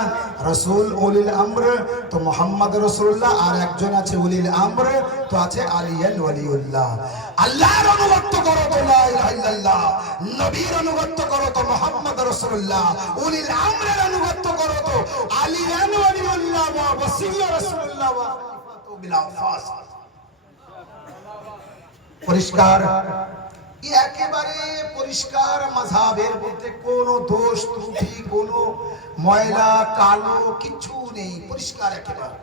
রাসূল, উলিল আমর। তো মুহাম্মদ রাসূলুল্লাহ, আর একজন আছে উলিল আমর, তো আছে আলিয়াল ওয়ালিউল্লাহ। আল্লাহর অনুগত্য করো তো লা ইলাহা ইল্লাল্লাহ, নবীর অনুগত্য করো তো মুহাম্মদ রাসূলুল্লাহ, উলিল আমরের অনুগত্য করো তো আলিয়াল ওয়ালিউল্লাহ ওয়া ওয়াসিয়া রাসূলুল্লাহ ওয়া খলিফাতু বিল আওফাস। পরিষ্কার, একেবারে পরিষ্কার মাযহাবের মধ্যে কোনো দোষ ত্রুটি, কোনো ময়লা কালো কিছু নেই, পরিষ্কার একেবারে।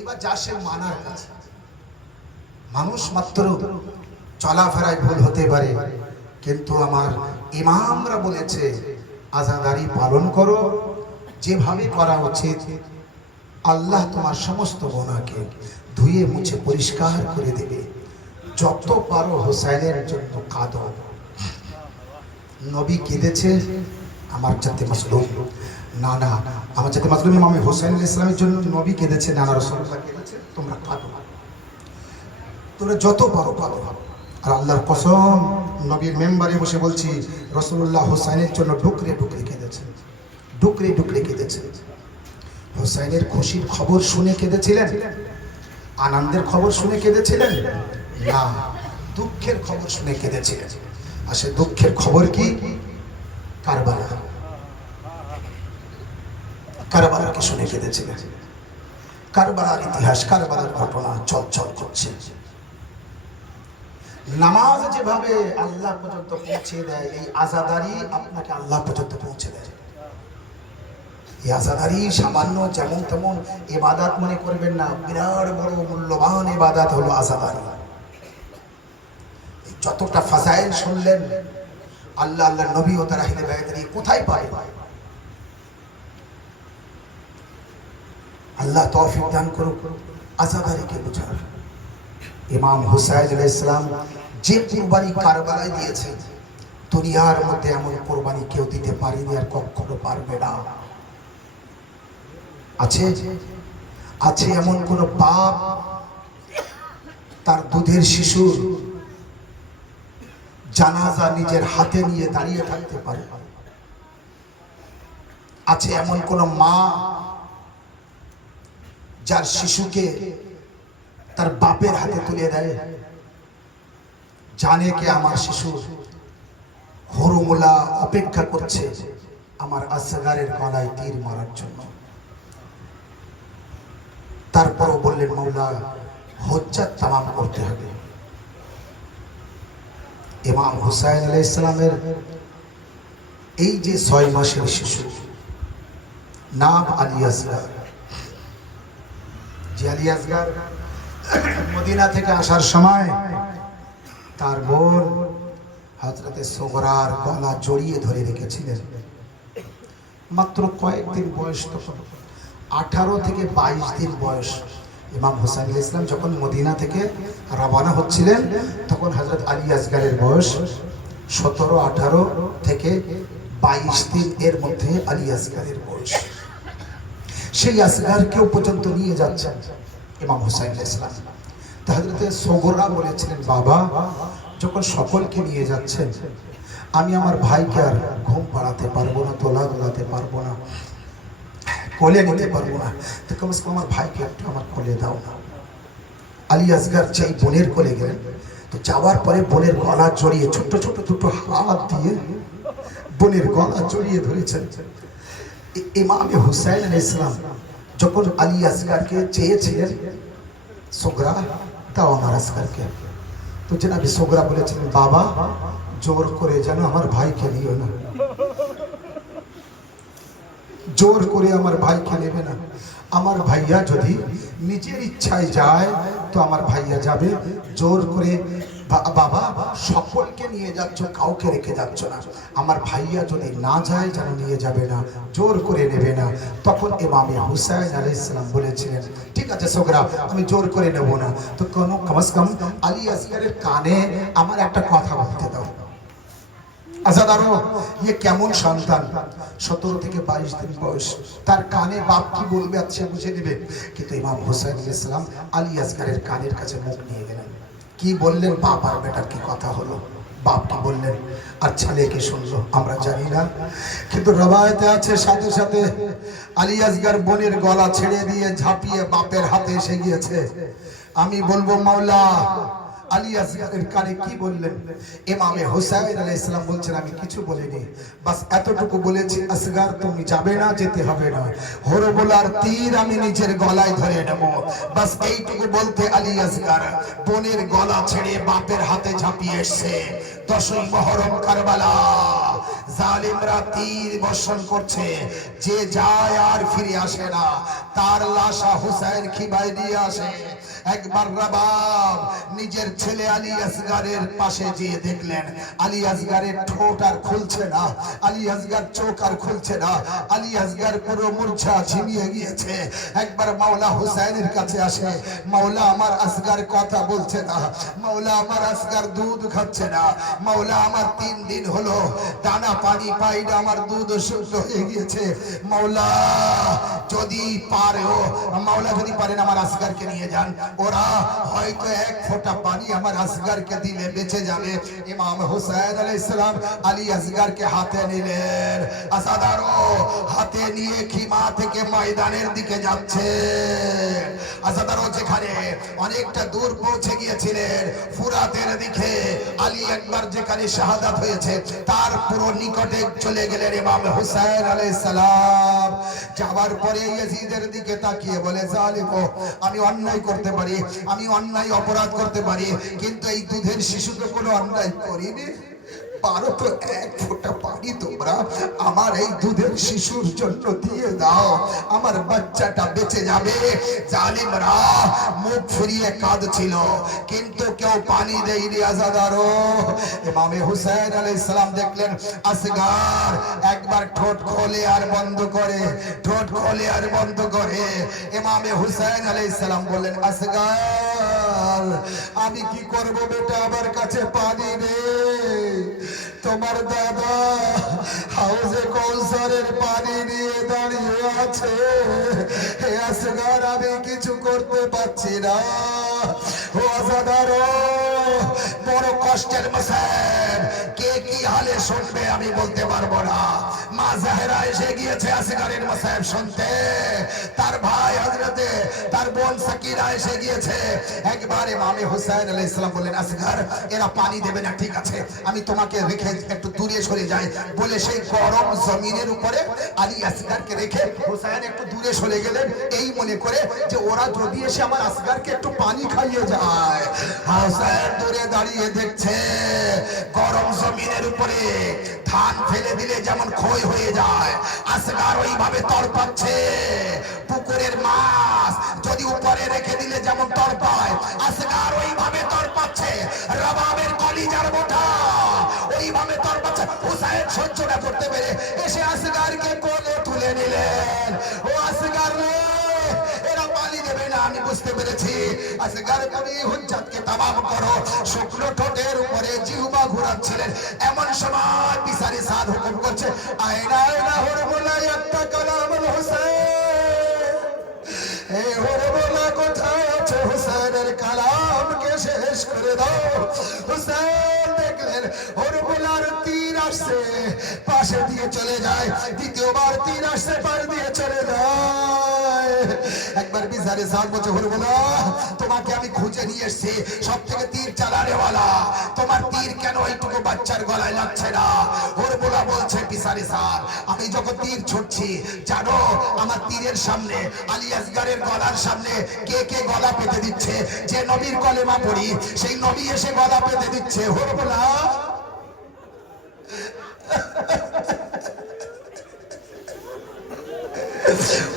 এবার যা সে মানার কাছে, মানুষ মাত্র চলাফেরায় ভুল হতে পারে, কিন্তু আমার ইমামরা বলেছে আযানদারি পালন করো যেভাবে করা উচিত। আল্লাহ তোমার সমস্ত গুনাহকে ধুয়ে মুছে পরিষ্কার করে দেবে। যত পারো হোসেনের জন্য কাঁদো। নবী কেঁদেছে আমার জাতে মাসলুম, না না, আমার জাতে মাসলুম ইমাম হোসেন ইসলামের জন্য নবী কেঁদেছে, নানা রাসূলুল্লাহ কেঁদেছে, তোমরা কাঁদো, তোমরা যত পারো কাঁদো। আর আল্লাহর কসম, নবীর মেম্বারে বসে বলছি, রাসূলুল্লাহ হুসাইনের জন্য ডুকরে ডুকরে কেঁদেছেন, ডুকরে ডুকরে কেঁদেছেন। হুসাইনের খুশির খবর শুনে কেঁদেছিলেন? আনন্দের খবর শুনে কেঁদেছিলেন? না, দুঃখের খবর শুনে কেঁদেছিলেন। আর সে দুঃখের খবর কি? কারবালা। কারবালাকে শুনে কেঁদেছিলেন। কারবালার ইতিহাস, কারবালার ঘটনা চলচল করছে। নামাজ যেভাবে আল্লাহ পর্যন্ত পৌঁছে দেয়, এই আযাদারি আপনাকে আল্লাহ পর্যন্ত পৌঁছে দেয়। এই আযাদারি সামান্য যেমন তেমন ইবাদত মনে করবেন না, বিরাট বড় মূল্যবান ইবাদত হলো আযাদারি। যতটা ফাজাইল শুনলেন, আল্লাহ আল্লাহ নবী ও তার আহলে বায়ত কোথায় পায়? আল্লাহ তৌফিক দান করুক আযাদারিকে বোঝার। ইমাম হুসাইন আলাইহিস সালাম যে কুরবানি কারবালায় দিয়েছেন, দুনিয়ার মধ্যে এমন কুরবানি কেউ দিতে পারেনি, আর কখনো পারবে না। আছে আছে এমন কোন বাপ তার দুধের শিশুর জানাজা নিজের হাতে নিয়ে দাঁড়িয়ে থাকতে পারে? আছে এমন কোন মা যার শিশুকে তার বাপের হাতে তুলে দেয়, জানে কে আমার শিশু হরমুলা অপেক্ষা করছে আমার আসগারের গলায় তীর মারার জন্য? তারপরও বললেন, মাওলা হজ্জাত তামাম করতে হবে। ইমাম হুসাইন আলাইহিস সালামের এই যে 6 মাসের শিশু, নাম আলী আসগার, যে আলী আসগার মদিনা থেকে আসার সময় তার বোন হযরতে সুগরার গলা জড়িয়ে ধরে রেখেছিলেন। মাত্র কয়েকদিন বয়স, তখন 18 থেকে 22 দিন বয়স। ইমাম হুসাইন আলাইহিস সালাম যখন মদিনা থেকে রওনা হচ্ছিলেন, তখন হযরত আলী আসগারের বয়স 17, 18 থেকে 22 দিন, এর মধ্যে আলী আসগারের বয়স। সেই আসগারকেও পর্যন্ত নিয়ে যাচ্ছেন ইমাম হুসাইন আলাইহিস সালাম। হযরতে সুগরা বলেছিলেন, বাবা যখন সকলকে নিয়ে যাচ্ছেন, আমি আমার ভাইকে আর ঘুম পাড়াতে পারবো না, তোলা দোলাতে পারবো না, কোলে নিতে পারবো না, তো কমসে কম আমার ভাইকে একটু আমার কোলে দাও না। আলী আসগার সেই বোনের কোলে গেলেন। তো যাওয়ার পরে বোনের গলা জড়িয়ে, ছোট্ট ছোট্ট দুটো হাত দিয়ে বোনের গলা জড়িয়ে ধরেছেন। ইমাম হুসাইন আলাইহিস সালাম যখন আলী আসগারকে চেয়েছিলেন, সুগরা দাও আমার আসগারকে, তো জনাবে সুগরা বলেছিলেন, বাবা জোর করে যেন আমার ভাইকে নিও না, জোর করে আমার ভাইকে নেবে না। আমার ভাইয়া যদি নিজের ইচ্ছায় যায় তো আমার ভাইয়া যাবে, জোর করে বাবা সকলকে নিয়ে যাচ্ছ, কাউকে রেখে যাচ্ছ না, আমার ভাইয়া যদি না যায় যেন নিয়ে যাবে না, জোর করে নেবে না। তখন ইমাম হুসাইন আলাইহিস সালাম বলেছিলেন, ঠিক আছে সুগরা, আমি জোর করে নেব না, তো কোনো কমস কম আলী আসগারের কানে আমার একটা কথা বলতে দাও। আজাদারো, ইয়ে কেমন সন্তান, 17 থেকে 22 দিন বয়স, তার কানে বাপ কি বলবে আচ্ছা বুঝে নেবে। কিন্তু ইমাম হুসাইন আলাইহিস সালাম আলী আসগারের কানের কাছে মুখ নিয়ে গেলেন। কি বললেন? বাপ আর বেটার কি কথা হলো, বাপ কি বললেন আর ছেলে কি শুনলো আমরা জানি না, কিন্তু রবায়েতে আছে সাথে সাথে আলী আসগার বোনের গলা ছেড়ে দিয়ে ঝাঁপিয়ে বাপের হাতে এসে গিয়েছে। আমি বলবো, মাওলা আলী আসগারের কানে কি বললেন? ইমাম হুসাইন আলাইহিস সালাম বলছেন, আমি কিছু বলিনি, বাস এতটুকু বলেছি, আসগার তুমি যাবে না, যেতে হবে না, হরবুলার তীর আমি নিজের গলায় ধরে নেব, বাস এইটুকু বলতে আলী আসগার বোনের গলা ছেড়ে বাপের হাতে ঝাঁপিয়ে এসেছে। 10ই মুহররম কারবালা, জালিমরা তীর বর্ষণ করছে, যে যায় আর ফিরে আসে না, তার লাশা হুসাইন খিবায় দিয়ে আসে। একবার রবাব নিজের ছেলে আলী আসগারের পাশে গিয়ে দেখলেন, আলী আসগারের ঠোঁট আর খুলছে না, আলী আসগার চোখ আর খুলছে না, আলী আসগার পুরো মূর্ছা ঝিমিয়ে গিয়েছে। একবার মাওলা হুসাইনের কাছে আসে, মাওলা আমার আসগার কথা বলছে না, মাওলা আমার আসগার দুধ খাচ্ছে না, মাওলা আমার 3 দিন হলো দানা পানি পাই না, আমার দুধ শুদ্ধ হয়ে গিয়েছে, মাওলা যদি পারেও, মাওলা যদি পারেন আমার আসগারকে নিয়ে যান, ওরা হয়তো এক ফোঁটা পানি আমার আসগারকে দিলে বেঁচে যাবে। ইমাম হুসাইন আলাইহিস সালাম আলী আসগারকে হাতে নিলেন, আসাদারও হাতে নিয়ে খিমা থেকে ময়দানের দিকে যাচ্ছে। আসাদারও যেখানে অনেকটা দূর পৌঁছে গিয়েছিলেন, ফুরাতের দিকে আলী একবার যেখানে শাহাদাত হয়েছে তার পুরো নিকটে চলে গেলেন ইমাম হুসাইন আলাইহিস সালাম। যাবার পরে ইয়াজিদের দিকে তাকিয়ে বলে, জালিমো, আমি অন্যায় করতে পারি, আমি অন্যায় অপরাধ করতে পারি, কিন্তু এই দুধের শিশু তো কোনো অন্যায় করিনি। পারো তো এক ফোঁটা পানি তোমরা আমার এই দুধের শিশুর জন্য দিয়ে দাও, আমার বাচ্চাটা বেঁচে যাবে। জালিমরা মুখ ফিরিয়ে কাঁদছিল, কিন্তু কেউ পানি দেয়নি। আজাদারও ইমামে হুসাইন আলাইহিস সালাম দেখলেন আসগার একবার ঠোঁট খোলে আর বন্ধ করে, ঠোঁট খোলে আর বন্ধ করে। ইমামে হুসাইন আলাইহিস সালাম বললেন, আসগার আমি কি করব বেটা, আমার কাছে পানি নেই। তোমার দাদা হাউজে কৌসারের পানি নিয়ে দাঁড়িয়ে আছে, হে আসগার আমি কিছু করতে পারছি না। ও আজাদারও বড় কষ্টের মাসাব, কে কি হালে শুনবে আমি বলতে পারবো না। মা জাহেরা এসে গিয়েছে আসগারের মাসাব শুনতে, তার ভাই হযরতে তার বোন সাকিরা এসে গিয়েছে। একবার ইমামে হুসাইন আলাইহিস সালাম বললেন, আসগার এরা পানি দেবে না, ঠিক আছে আমি তোমাকে রেখে একটু দূরে সরে যাই। বলে সেই গরম জমিনের উপরে আলী আসগারকে রেখে হুসাইন একটু দূরে সরে গেলেন, এই মনে করে যে ওরা যদি এসে আমার আসগারকে একটু পানি খাইয়ে যায়। হুসাইন দূরে দাঁড়িয়ে দেখছে গরম জমিনের উপরে ধান ফেলে দিলে যেমন ক্ষয় হয়ে যায়, আসগার ওইভাবে তড়পাচ্ছে। পুকুরের মাছ যদি উপরে রেখে দিলে যেমন তড়পায়, আসগার ওইভাবে তড়পাচ্ছে। রবাবের কলিজার বোটা ওইভাবে তড়পাচ্ছে। হুসাইন সহ্য না করতে পেরে এসে আসগারকে কোলে তুলে নিলেন। ও আসগার রে, এরা পানি দেবে না আমি বুঝতে পেরেছি। আসগার কবি হুজ্জাতকে তামাম করো। শুকনো ঠোঁটের উপরে জিহ্বা ঘোরাচ্ছিলেন, এমন সময় বিচারি সাদ হুকুম করছে, আয়না আয়না হুরমুলা একটা কালামুল হুসাইন। এই হুরমুলা কোথায় আছে? হুসাইনের কালামকে শেষ করে দাও। হুসাইন দেখলেন হুরমুলার তীর আসছে, পাশে দিয়ে চলে যায়। দ্বিতীয়বার তীর আসছে, পাশ দিয়ে চলে যায়। একবার বিচারে সাদ বলছে, হুরমুলা তোমাকে আমি খুঁজে নিয়ে এসেছি, সব থেকে তীর চালানেওয়ালা, তোমার তীর কেন এইটুকু বাচ্চার গলায় লাগছে না? হুরমুলা বলছে, বিচারে সাদ আমি যখন তীর ছুটছি জানো আমার তীরের সামনে আলী আসগারের গলার সামনে কে কে গলা পেতে দিচ্ছে? যে নবীর কলেমা পড়ি সেই নবী এসে গলা পেতে দিচ্ছে। হুরমুলা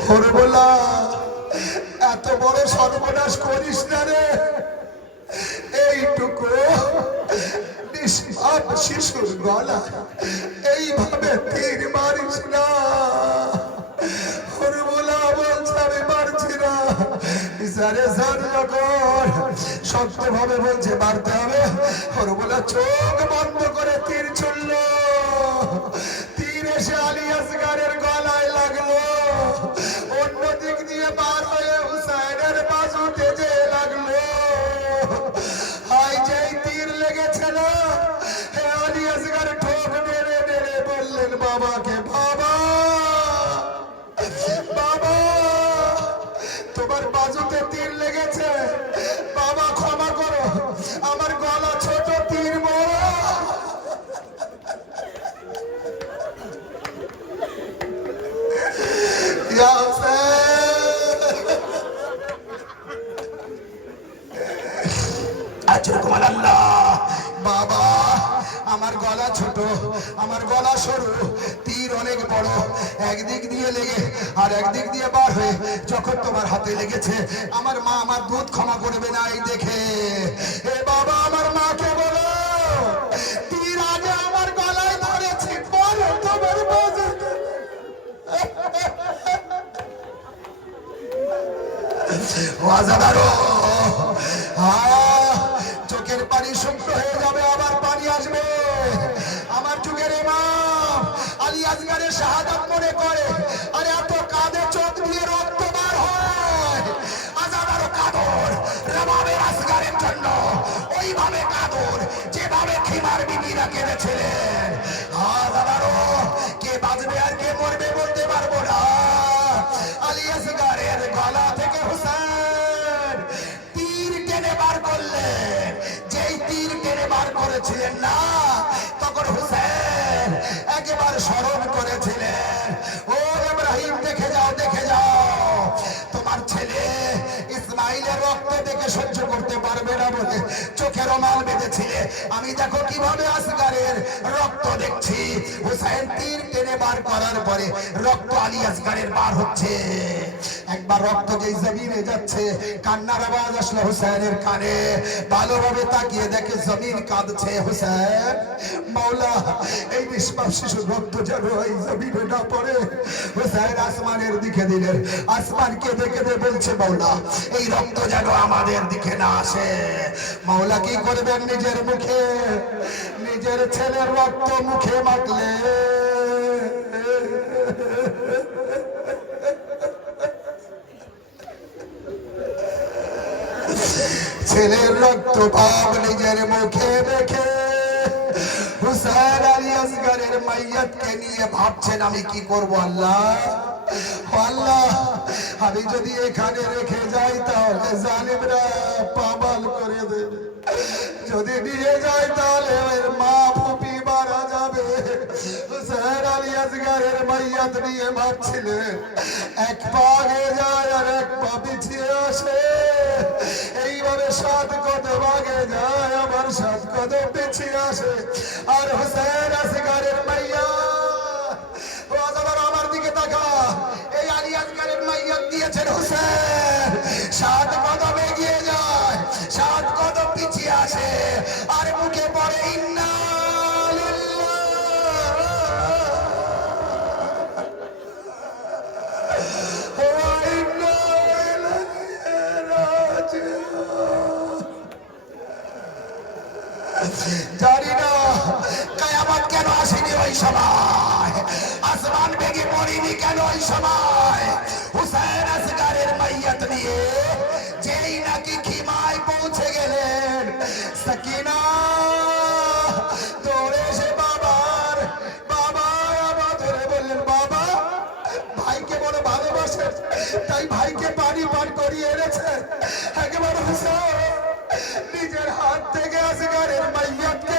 হুরমুলা এত বড় সর্বনাশ করিস না রে, এইটুকু নিষ্পাপ শিশুর গলা এইভাবে তীর মারিস না। হুরমুলা বলছে, আমি পারছি না। বিচারে সাদ যখন সত্যভাবে বলছে মারতে হবে, হুরমুলা চোখ বন্ধ করে তীর ছুড়ল। তীর এসে আলী আসগারের গলায় লাগলো, অন্য দিক দিয়ে পার হয়ে হুসাইনের বাজুতে যে লাগলো। হাই যেই তীর লেগেছে না, হে আলী আসগার ঠোক নেড়ে নেড়ে বললেন বাবাকে, বাবা বাবা তোমার বাজুতে তীর লেগেছে, বাবা ক্ষমা করো, আমার গলা ছোট, তীর বড়। ইয়া হুসাইন, আজরকুম আল্লাহ, বাবা আমার গলা ছোট, আমার গলা সরু, তীর অনেক বড়, একদিক দিয়ে লেগে আর একদিক দিয়ে বার হয়ে যখন তোমার হাতে লেগেছে, আমার মা আমার দুধ ক্ষমা করবে না এই দেখে। এ বাবা আমার মাকে বলো তীর আগে আমার গলায় ধরেছি, পরে তোমার বাজে। ওয়াজাদারো চোখের পানি শুকনো হয়ে যাবে, আবার পানি আসবে। আমার যুগের ইমাম আলী আসগারের শাহাদাত মনে করে আর এত কাঁধে চোখ দিয়ে রক্ত বার হয়। আজাদারো কাঁদর কে মরবে বলতে পারবো না। আলী আসগরের গলা থেকে হুসেন তীর টেনে বার করলেন। যেই তীর টেনে বার করেছিলেন না, তখন হুসেন একেবারে স্মরণ করেছিলেন, ও ইব্রাহিম দেখে যাও, দেখে যাও, তোমার ছেলে ইসমাইলের রক্ত দেখে সহ্য করতে পারবে না বলে চোখে রুমাল বেঁধেছিলে, আমি দেখো কিভাবে আসগরের রক্ত দেখছি। হুসেন তীর টেনে বার করার পরে রক্ত আলী আসগরের বার হচ্ছে। একবার রক্ত যেই জমিনে যাচ্ছে, কান্নার আওয়াজ আসলো হুসেনের কানে। ভালোভাবে তাকিয়ে দেখে জমিন কাঁদছে। হুসেন, মাওলা, এই নিষ্পাপ শিশুর রক্ত যেন এই জমিনে না পড়ে। হুসেন আসমানের দিকে দিলেন, আসমান কেঁদে কেঁদে বলছে, মাওলা, এই রক্ত যেন আমাদের দিকে না আসে। মাওলা কি করবেন? নিজের মুখে নিজের ছেলের রক্ত মুখে মাখলে। ছেলের রক্ত পাপ নিজের মুখে রেখে হুসেন আলী আসগরের মাইয়াতকে নিয়ে ভাবছেন, আমি কি করব আল্লাহ, আল্লাহ, আমি যদি এখানে রেখে যাই তাহলে জালিমরা পাগল করে দেবে, যদি নিয়ে যাই তাহলে ওর মা ফুপি মারা যাবে। হুসেন আলী আসগরের মাইয়াত নিয়ে ভাবছিলেন, এক পা আগে যায় আর এক পা পিছিয়ে আসে, এইভাবে 7 কদম আগে যায়, আবার 7 কদম পিছিয়ে আসে। আর হুসেন আসগরের মাইয়া, আমার দিকে তাকা, এই আলী আসগরের মাইয়াত দিয়েছেন হুসেন, 7 কদম এগিয়ে যায়, 7 কদম পিছিয়ে আসে, আর মুখে পড়ে ইন্না জানি না কিয়ামত কেন আসেনি ওই সময়, আসমান ভেঙে পড়েনি কেন ওই সময়। হুসেন আসগরের মাইয়াত নিয়ে যেই নাকি খিমায় পৌঁছে গেলেন, সাকিনা দৌড়ে এসে বাবার ধরে বললেন, বাবা, ভাইকে বড় ভালোবাসে, তাই ভাইকে পানি পান করিয়ে এনেছে। একেবারে হুসেন নিজের হাত থেকে আসগরের মাইয়াতকে